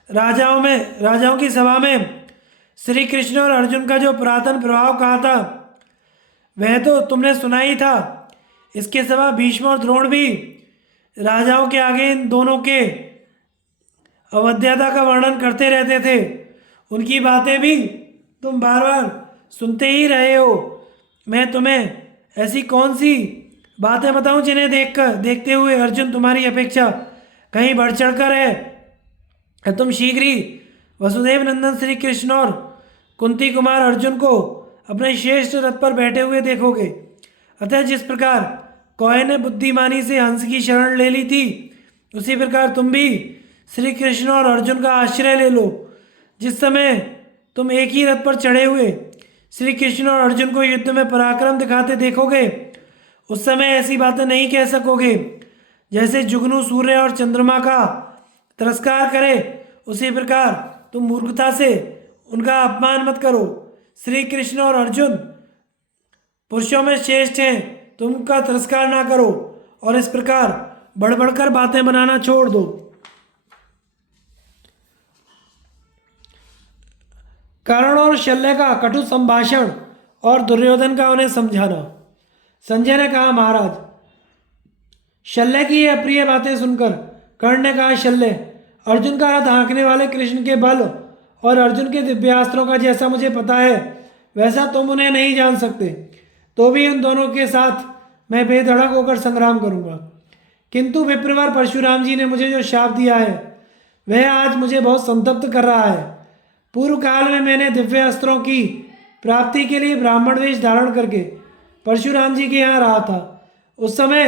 राजाओं की सभा में श्री कृष्ण और अर्जुन का जो पुरातन प्रभाव कहा था, वह तो तुमने सुना ही था। इसके सिवा भीष्म और द्रोण भी राजाओं के आगे इन दोनों के अवध्यता का वर्णन करते रहते थे। उनकी बातें भी तुम बार बार सुनते ही रहे हो। मैं तुम्हें ऐसी कौन सी बातें बताऊं जिन्हें देखते हुए अर्जुन तुम्हारी अपेक्षा कहीं बढ़ चढ़कर है। तुम शीघ्र ही वसुदेव नंदन श्री कृष्ण और कुंती कुमार अर्जुन को अपने श्रेष्ठ रथ पर बैठे हुए देखोगे। अतः जिस प्रकार कौए ने बुद्धिमानी से हंस की शरण ले ली थी, उसी प्रकार तुम भी श्री कृष्ण और अर्जुन का आश्रय ले लो। जिस समय तुम एक ही रथ पर चढ़े हुए श्री कृष्ण और अर्जुन को युद्ध में पराक्रम दिखाते देखोगे, उस समय ऐसी बातें नहीं कह सकोगे जैसे जुगनू सूर्य और चंद्रमा का तिरस्कार करे। उसी प्रकार तुम मूर्खता से उनका अपमान मत करो। श्री कृष्ण और अर्जुन पुरुषों में श्रेष्ठ हैं, तुम उनका तिरस्कार ना करो और इस प्रकार बढ़ बढ़कर बातें बनाना छोड़ दो। कर्ण और शल्य का कटु संभाषण और दुर्योधन का उन्हें समझाना। संजय ने कहा, महाराज, शल्य की ये अप्रिय बातें सुनकर कर्ण ने कहा, शल्य, अर्जुन का रथ हाँकने वाले कृष्ण के बल और अर्जुन के दिव्यास्त्रों का जैसा मुझे पता है वैसा तुम उन्हें नहीं जान सकते। तो भी उन दोनों के साथ मैं बेधड़क होकर संग्राम करूंगा। किंतु विप्रवर परशुराम जी ने मुझे जो शाप दिया है वह आज मुझे बहुत संतप्त कर रहा है। पूर्व काल में मैंने दिव्य अस्त्रों की प्राप्ति के लिए ब्राह्मण वेश धारण करके परशुराम जी के यहाँ रहा था। उस समय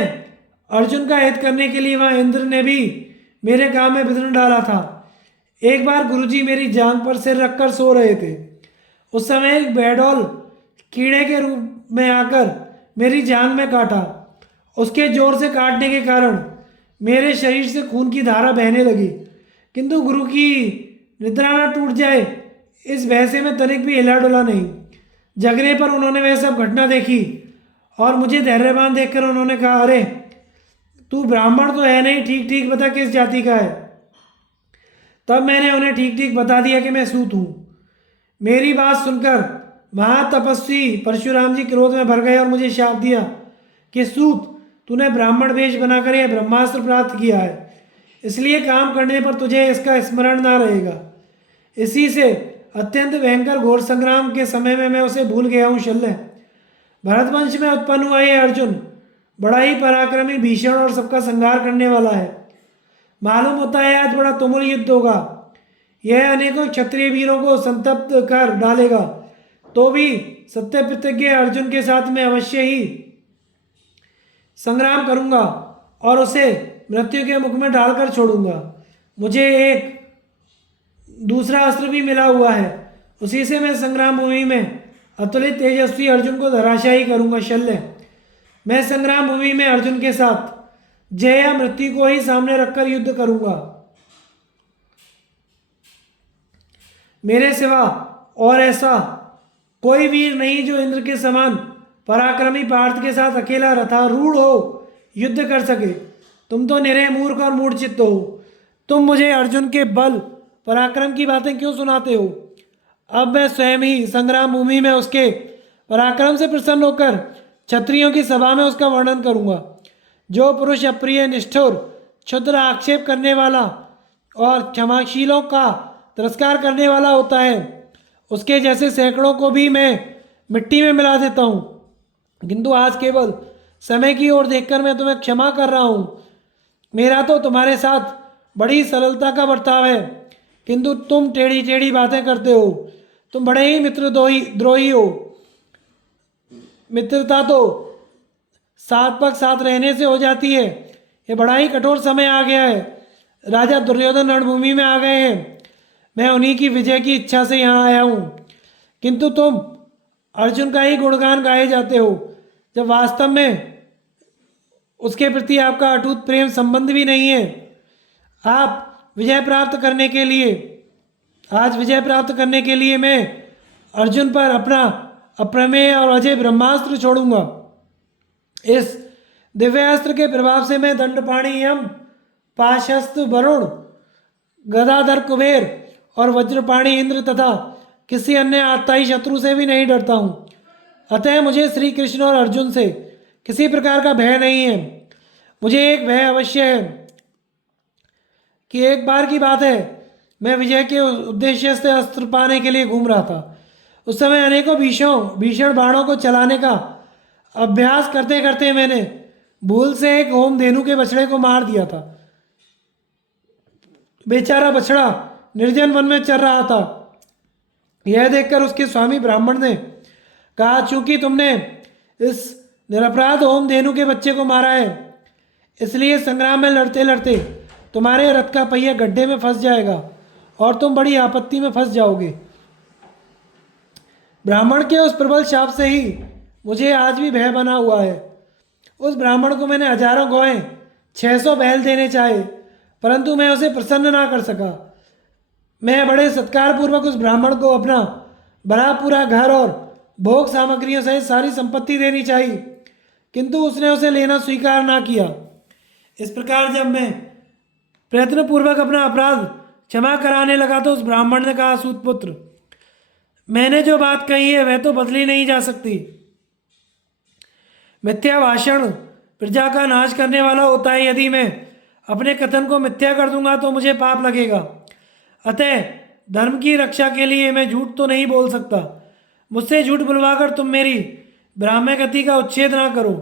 अर्जुन का हित करने के लिए वहाँ इंद्र ने भी मेरे काम में विघ्न डाला था। एक बार गुरुजी मेरी जांघ पर सिर रखकर सो रहे थे। उस समय एक बेडौल कीड़े के रूप में आकर मेरी जांघ में काटा। उसके जोर से काटने के कारण मेरे शरीर से खून की धारा बहने लगी, किंतु गुरु की निद्रा न टूट जाए इस भय से मैं तनिक भी हिला डुला नहीं। जगने पर उन्होंने वह सब घटना देखी और मुझे धैर्यवान देखकर उन्होंने कहा, अरे तू ब्राह्मण तो है नहीं, ठीक ठीक बता किस जाति का है। तब मैंने उन्हें ठीक ठीक बता दिया कि मैं सूत हूँ। मेरी बात सुनकर महातपस्वी परशुराम जी क्रोध में भर गए और मुझे शाप दिया कि सूत, तूने ब्राह्मण वेश बनाकर यह ब्रह्मास्त्र प्राप्त किया है, इसलिए काम करने पर तुझे इसका स्मरण ना रहेगा। इसी से अत्यंत भयंकर घोर संग्राम के समय में मैं उसे भूल गया हूँ। शल्य, भरतवंश में उत्पन्न हुआ यह अर्जुन बड़ा ही पराक्रमी, भीषण और सबका संहार करने वाला है। मालूम होता है आज बड़ा तुमुल युद्ध होगा। यह अनेकों क्षत्रिय वीरों को संतप्त कर डालेगा। तो भी सत्य प्रतिज्ञ अर्जुन के साथ मैं अवश्य ही संग्राम करूंगा और उसे मृत्यु के मुख में डालकर छोड़ूंगा। मुझे एक दूसरा अस्त्र भी मिला हुआ है, उसी से मैं संग्राम भूमि में अतुलित तेजस्वी अर्जुन को धराशायी करूंगा। शल्य, मैं संग्राम भूमि में अर्जुन के साथ जय या मृत्यु को ही सामने रखकर युद्ध करूंगा। मेरे सिवा और ऐसा कोई वीर नहीं जो इंद्र के समान पराक्रमी पार्थ के साथ अकेला रथारूढ़ हो युद्ध कर सके। तुम तो निरे मूर्ख और मूर्छित हो। तुम मुझे अर्जुन के बल पराक्रम की बातें क्यों सुनाते हो? अब मैं स्वयं ही संग्राम भूमि में उसके पराक्रम से प्रसन्न होकर क्षत्रियों की सभा में उसका वर्णन करूंगा। जो पुरुष अप्रिय, निष्ठुर, क्षुद्र, आक्षेप करने वाला और क्षमाशीलों का तिरस्कार करने वाला होता है, उसके जैसे सैकड़ों को भी मैं मिट्टी में मिला देता हूँ। किंतु आज केवल समय की ओर देखकर मैं तुम्हें क्षमा कर रहा हूँ। मेरा तो तुम्हारे साथ बड़ी सरलता का बर्ताव है, किंतु तुम टेढ़ी टेढ़ी बातें करते हो। तुम बड़े ही मित्रद्रोही हो। मित्रता तो साथ पग साथ रहने से हो जाती है। ये बड़ा ही कठोर समय आ गया है। राजा दुर्योधन रणभूमि में आ गए हैं। मैं उन्हीं की विजय की इच्छा से यहाँ आया हूँ, किंतु तुम अर्जुन का ही गुणगान गाए जाते हो, जब वास्तव में उसके प्रति आपका अटूट प्रेम संबंध भी नहीं है। आप विजय प्राप्त करने के लिए आज विजय प्राप्त करने के लिए मैं अर्जुन पर अपना अप्रमेय और अजय ब्रह्मास्त्र छोड़ूंगा। इस दिव्यास्त्र के प्रभाव से मैं दंडपाणि यम, पाशस्त्र वरुण, गदाधर कुबेर और वज्रपाणि इंद्र तथा किसी अन्य आत्ताई शत्रु से भी नहीं डरता हूँ। अतः मुझे श्री कृष्ण और अर्जुन से किसी प्रकार का भय नहीं है। मुझे एक भय अवश्य है कि एक बार की बात है, मैं विजय के उद्देश्य से अस्त्र पाने के लिए घूम रहा था। उस समय अनेकों भीषण बाणों को चलाने का अभ्यास करते करते मैंने भूल से एक होम धेनु के बछड़े को मार दिया था। बेचारा बछड़ा निर्जन वन में चर रहा था। यह देखकर उसके स्वामी ब्राह्मण ने कहा, चूंकि तुमने इस निरपराध होम धेनु के बच्चे को मारा है, इसलिए संग्राम में लड़ते लड़ते तुम्हारे रथ का पहिया गड्ढे में फंस जाएगा और तुम बड़ी आपत्ति में फंस जाओगे। ब्राह्मण के उस प्रबल शाप से ही मुझे आज भी भय बना हुआ है। उस ब्राह्मण को मैंने हजारों गौएं 600 बैल देने चाहे, परंतु मैं उसे प्रसन्न ना कर सका। मैं बड़े सत्कार पूर्वक उस ब्राह्मण को अपना बड़ा पूरा घर और भोग सामग्रियों सहित सारी संपत्ति देनी चाहिए, किंतु उसने उसे लेना स्वीकार ना किया। इस प्रकार जब मैं प्रयत्नपूर्वक अपना अपराध क्षमा कराने लगा तो उस ब्राह्मण ने कहा, सूतपुत्र, मैंने जो बात कही है वह तो बदली नहीं जा सकती। मिथ्या भाषण प्रजा का नाश करने वाला होता है। यदि मैं अपने कथन को मिथ्या कर दूंगा तो मुझे पाप लगेगा। अतः धर्म की रक्षा के लिए मैं झूठ तो नहीं बोल सकता। मुझसे झूठ बुलवाकर तुम मेरी ब्राह्मण गति का उच्छेद ना करो।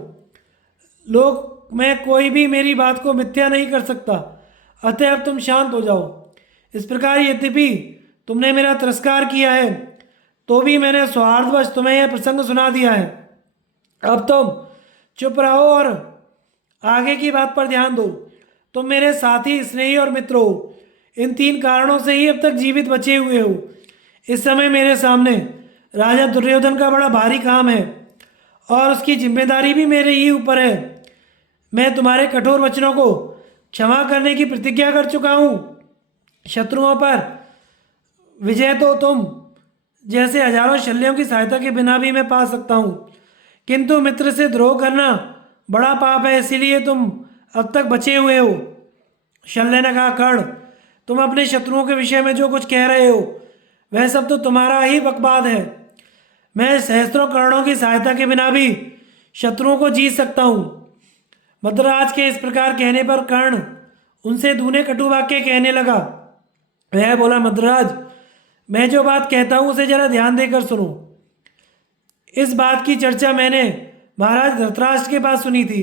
मैं कोई भी मेरी बात को मिथ्या नहीं कर सकता। अतः अब तुम शांत हो जाओ। इस प्रकार यद्यपि तुमने मेरा तिरस्कार किया है तो भी मैंने सौहार्दवश तुम्हें यह प्रसंग सुना दिया है। अब तुम चुप रहो और आगे की बात पर ध्यान दो। तुम मेरे साथी, स्नेही और मित्र हो। इन 3 कारणों से ही अब तक जीवित बचे हुए हो। इस समय मेरे सामने राजा दुर्योधन का बड़ा भारी काम है और उसकी जिम्मेदारी भी मेरे ही ऊपर है। मैं तुम्हारे कठोर वचनों को क्षमा करने की प्रतिज्ञा कर चुका हूँ। शत्रुओं पर विजय तो तुम जैसे हजारों शल्यों की सहायता के बिना भी मैं पा सकता हूँ, किंतु मित्र से द्रोह करना बड़ा पाप है, इसीलिए तुम अब तक बचे हुए हो। शल्य ने कहा, कर्ण, तुम अपने शत्रुओं के विषय में जो कुछ कह रहे हो वह सब तो तुम्हारा ही बकवाद है। मैं सहस्त्रों कर्णों की सहायता के बिना भी शत्रुओं को जीत सकता हूँ। मद्राज के इस प्रकार कहने पर कर्ण उनसे दूने कटु वाक्य कहने लगा। वह बोला, मद्राज, मैं जो बात कहता हूँ उसे जरा ध्यान देकर सुनो। इस बात की चर्चा मैंने महाराज धृतराष्ट्र के पास सुनी थी।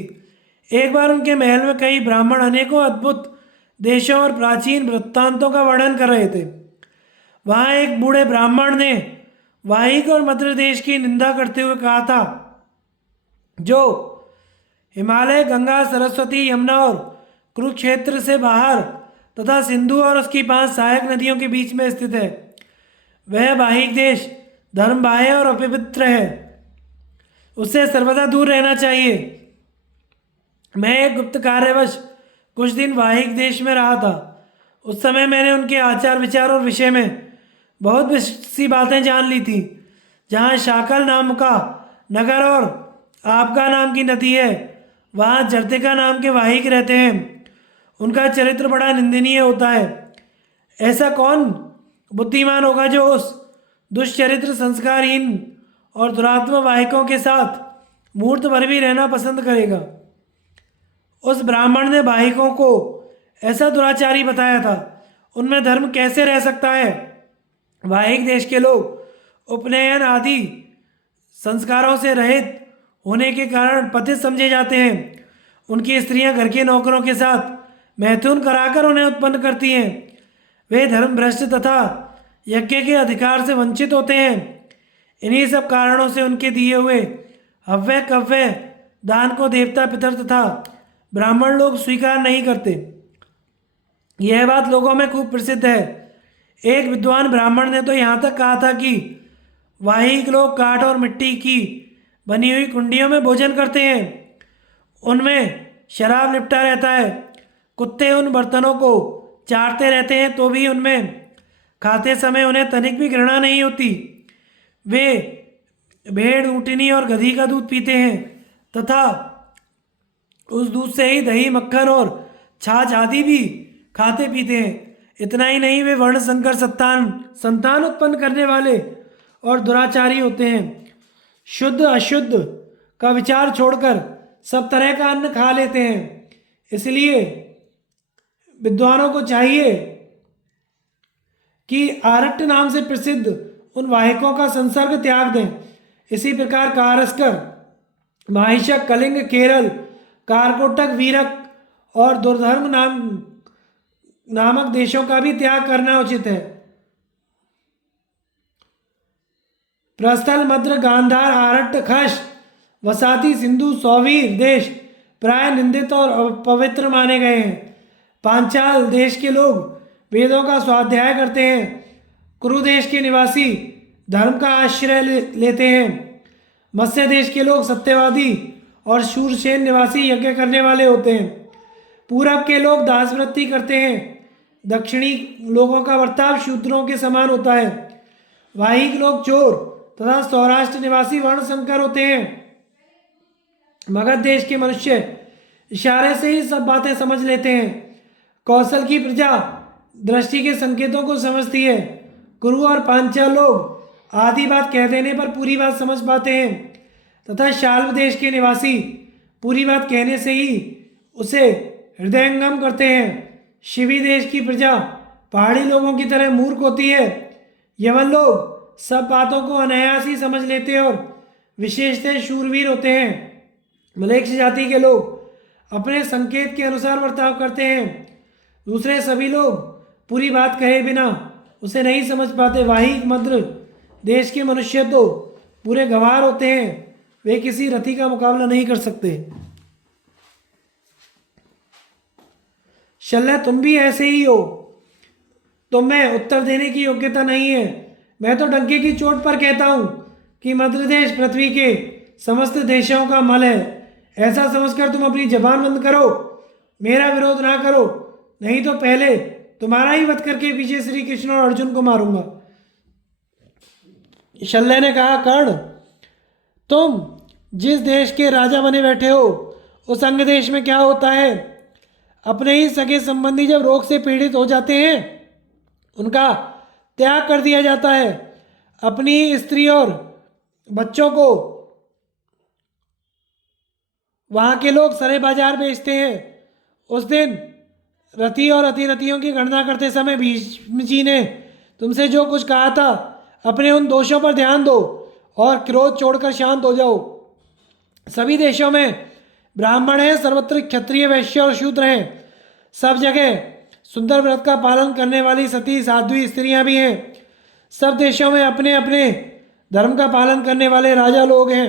एक बार उनके महल में कई ब्राह्मण अनेकों अद्भुत देशों और प्राचीन वृत्तांतों का वर्णन कर रहे थे। वहाँ एक बूढ़े ब्राह्मण ने वाहिक और मद्र देश की निंदा करते हुए कहा था, जो हिमालय, गंगा, सरस्वती, यमुना और कुरुक्षेत्र से बाहर तथा सिंधु और उसकी 5 सहायक नदियों के बीच में स्थित है, वह वाहिक देश धर्म बाह्य और अपवित्र है। उससे सर्वदा दूर रहना चाहिए। मैं एक गुप्त कार्यवश कुछ दिन वाहिक देश में रहा था। उस समय मैंने उनके आचार विचार और विषय में बहुत सी बातें जान ली थी। जहाँ शाकल नाम का नगर और आपका नाम की नदी है, वहाँ जर्तिका नाम के वाहिक रहते हैं। उनका चरित्र बड़ा निंदनीय होता है। ऐसा कौन बुद्धिमान होगा जो उस दुष्चरित्र, संस्कारहीन और दुरात्मा वाहिकों के साथ मूर्त भर भी रहना पसंद करेगा। उस ब्राह्मण ने वाहिकों को ऐसा दुराचारी बताया था। उनमें धर्म कैसे रह सकता है? वाहिक देश के लोग उपनयन आदि संस्कारों से रहित होने के कारण पतित समझे जाते हैं। उनकी स्त्रियां घर के नौकरों के साथ मैथुन कराकर उन्हें उत्पन्न करती हैं। वे धर्म भ्रष्ट तथा यज्ञ के अधिकार से वंचित होते हैं। इन्हीं सब कारणों से उनके दिए हुए हव्य कव्य दान को देवता, पितर तथा ब्राह्मण लोग स्वीकार नहीं करते। यह बात लोगों में खूब प्रसिद्ध है। एक विद्वान ब्राह्मण ने तो यहाँ तक कहा था कि वाहिक लोग काठ और मिट्टी की बनी हुई कुंडियों में भोजन करते हैं। उनमें शराब लिपटा रहता है। कुत्ते उन बर्तनों को चाटते रहते हैं तो भी उनमें खाते समय उन्हें तनिक भी घृणा नहीं होती। वे भेड़, ऊँटनी और गधी का दूध पीते हैं तथा उस दूध से ही दही, मक्खन और छाछ आदि भी खाते पीते हैं। इतना ही नहीं, वे वर्ण संकर संतान उत्पन्न करने वाले और दुराचारी होते हैं। शुद्ध अशुद्ध का विचार छोड़कर सब तरह का अन्न खा लेते हैं। इसलिए विद्वानों को चाहिए कि आरट्य नाम से प्रसिद्ध उन वाहिकों का संसर्ग त्याग दें। इसी प्रकार कारस्कर, माहिषक, कलिंग, केरल, कारकोटक, वीरक और दुर्धर्म नामक देशों का भी त्याग करना उचित है। प्रस्थल, मद्र, गांधार, आरट्य, खश, वसाती, सिंधु, सौवीर देश प्राय निंदित और अपवित्र माने गए हैं। पांचाल देश के लोग वेदों का स्वाध्याय करते हैं। कुरु देश के निवासी धर्म का आश्रय लेते हैं। मत्स्य देश के लोग सत्यवादी और शूरसेन निवासी यज्ञ करने वाले होते हैं। पूरब के लोग दासवृत्ति करते हैं। दक्षिणी लोगों का बर्ताव शूद्रों के समान होता है। वाहिक लोग चोर तथा सौराष्ट्र निवासी वर्ण संकर होते हैं। मगध देश के मनुष्य इशारे से ही सब बातें समझ लेते हैं। कौशल की प्रजा दृष्टि के संकेतों को समझती है। कुरु और पांचाल लोग आधी बात कह देने पर पूरी बात समझ पाते हैं तथा शाल्व देश के निवासी पूरी बात कहने से ही उसे हृदयंगम करते हैं। शिवी देश की प्रजा पहाड़ी लोगों की तरह मूर्ख होती है। यवन लोग सब बातों को अनायास ही समझ लेते हैं और विशेषतः शूरवीर होते हैं। मलेच्छ जाति के लोग अपने संकेत के अनुसार बर्ताव करते हैं। दूसरे सभी लोग पूरी बात कहे बिना उसे नहीं समझ पाते। वाहिक मद्र देश के मनुष्य तो पूरे गंवार होते हैं। वे किसी रथी का मुकाबला नहीं कर सकते। शल्य, तुम भी ऐसे ही हो। तुम में उत्तर देने की योग्यता नहीं है। मैं तो डंके की चोट पर कहता हूं कि मद्र देश पृथ्वी के समस्त देशों का मल है। ऐसा समझकर तुम अपनी जबान बंद करो, मेरा विरोध ना करो, नहीं तो पहले तुम्हारा ही वध करके पीछे श्री कृष्ण और अर्जुन को मारूंगा। शल्य ने कहा, कर्ण, तुम जिस देश के राजा बने बैठे हो उस अंग देश में क्या होता है? अपने ही सगे संबंधी जब रोग से पीड़ित हो जाते हैं उनका त्याग कर दिया जाता है। अपनी स्त्री और बच्चों को वहां के लोग सरे बाजार बेचते हैं। उस दिन रति और अतिरथियों की गणना करते समय भीष्म जी ने तुमसे जो कुछ कहा था, अपने उन दोषों पर ध्यान दो और क्रोध छोड़कर शांत हो जाओ। सभी देशों में ब्राह्मण हैं, सर्वत्र क्षत्रिय, वैश्य और शूद्र हैं। सब जगह सुंदर व्रत का पालन करने वाली सती साध्वी स्त्रियां भी हैं। सब देशों में अपने अपने धर्म का पालन करने वाले राजा लोग हैं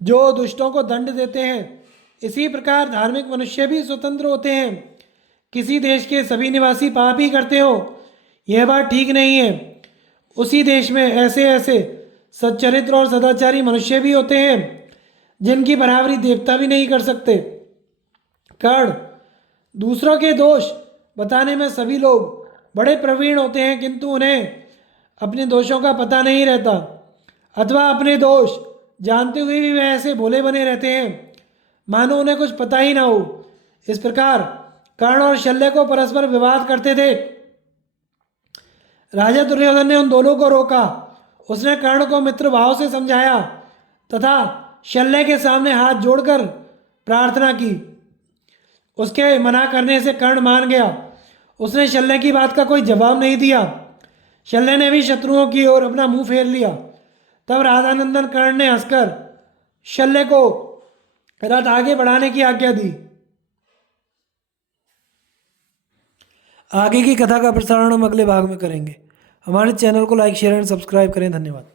जो दुष्टों को दंड देते हैं। इसी प्रकार धार्मिक मनुष्य भी स्वतंत्र होते हैं। किसी देश के सभी निवासी पाप ही करते हो, यह बात ठीक नहीं है। उसी देश में ऐसे ऐसे सच्चरित्र और सदाचारी मनुष्य भी होते हैं जिनकी बराबरी देवता भी नहीं कर सकते। कर्ण, दूसरों के दोष बताने में सभी लोग बड़े प्रवीण होते हैं, किंतु उन्हें अपने दोषों का पता नहीं रहता, अथवा अपने दोष जानते हुए भी वे ऐसे भोले बने रहते हैं मानो उन्हें कुछ पता ही ना हो। इस प्रकार कर्ण और शल्य को परस्पर विवाद करते थे। राजा दुर्योधन ने उन दोनों को रोका। उसने कर्ण को मित्र भाव से समझाया तथा शल्य के सामने हाथ जोड़कर प्रार्थना की। उसके मना करने से कर्ण मान गया। उसने शल्य की बात का कोई जवाब नहीं दिया। शल्य ने भी शत्रुओं की ओर अपना मुंह फेर लिया। तब राधानंदन कर्ण ने हंसकर शल्य को रथ आगे बढ़ाने की आज्ञा दी। आगे की कथा का प्रसारण हम अगले भाग में करेंगे। हमारे चैनल को लाइक, शेयर एंड सब्सक्राइब करें। धन्यवाद।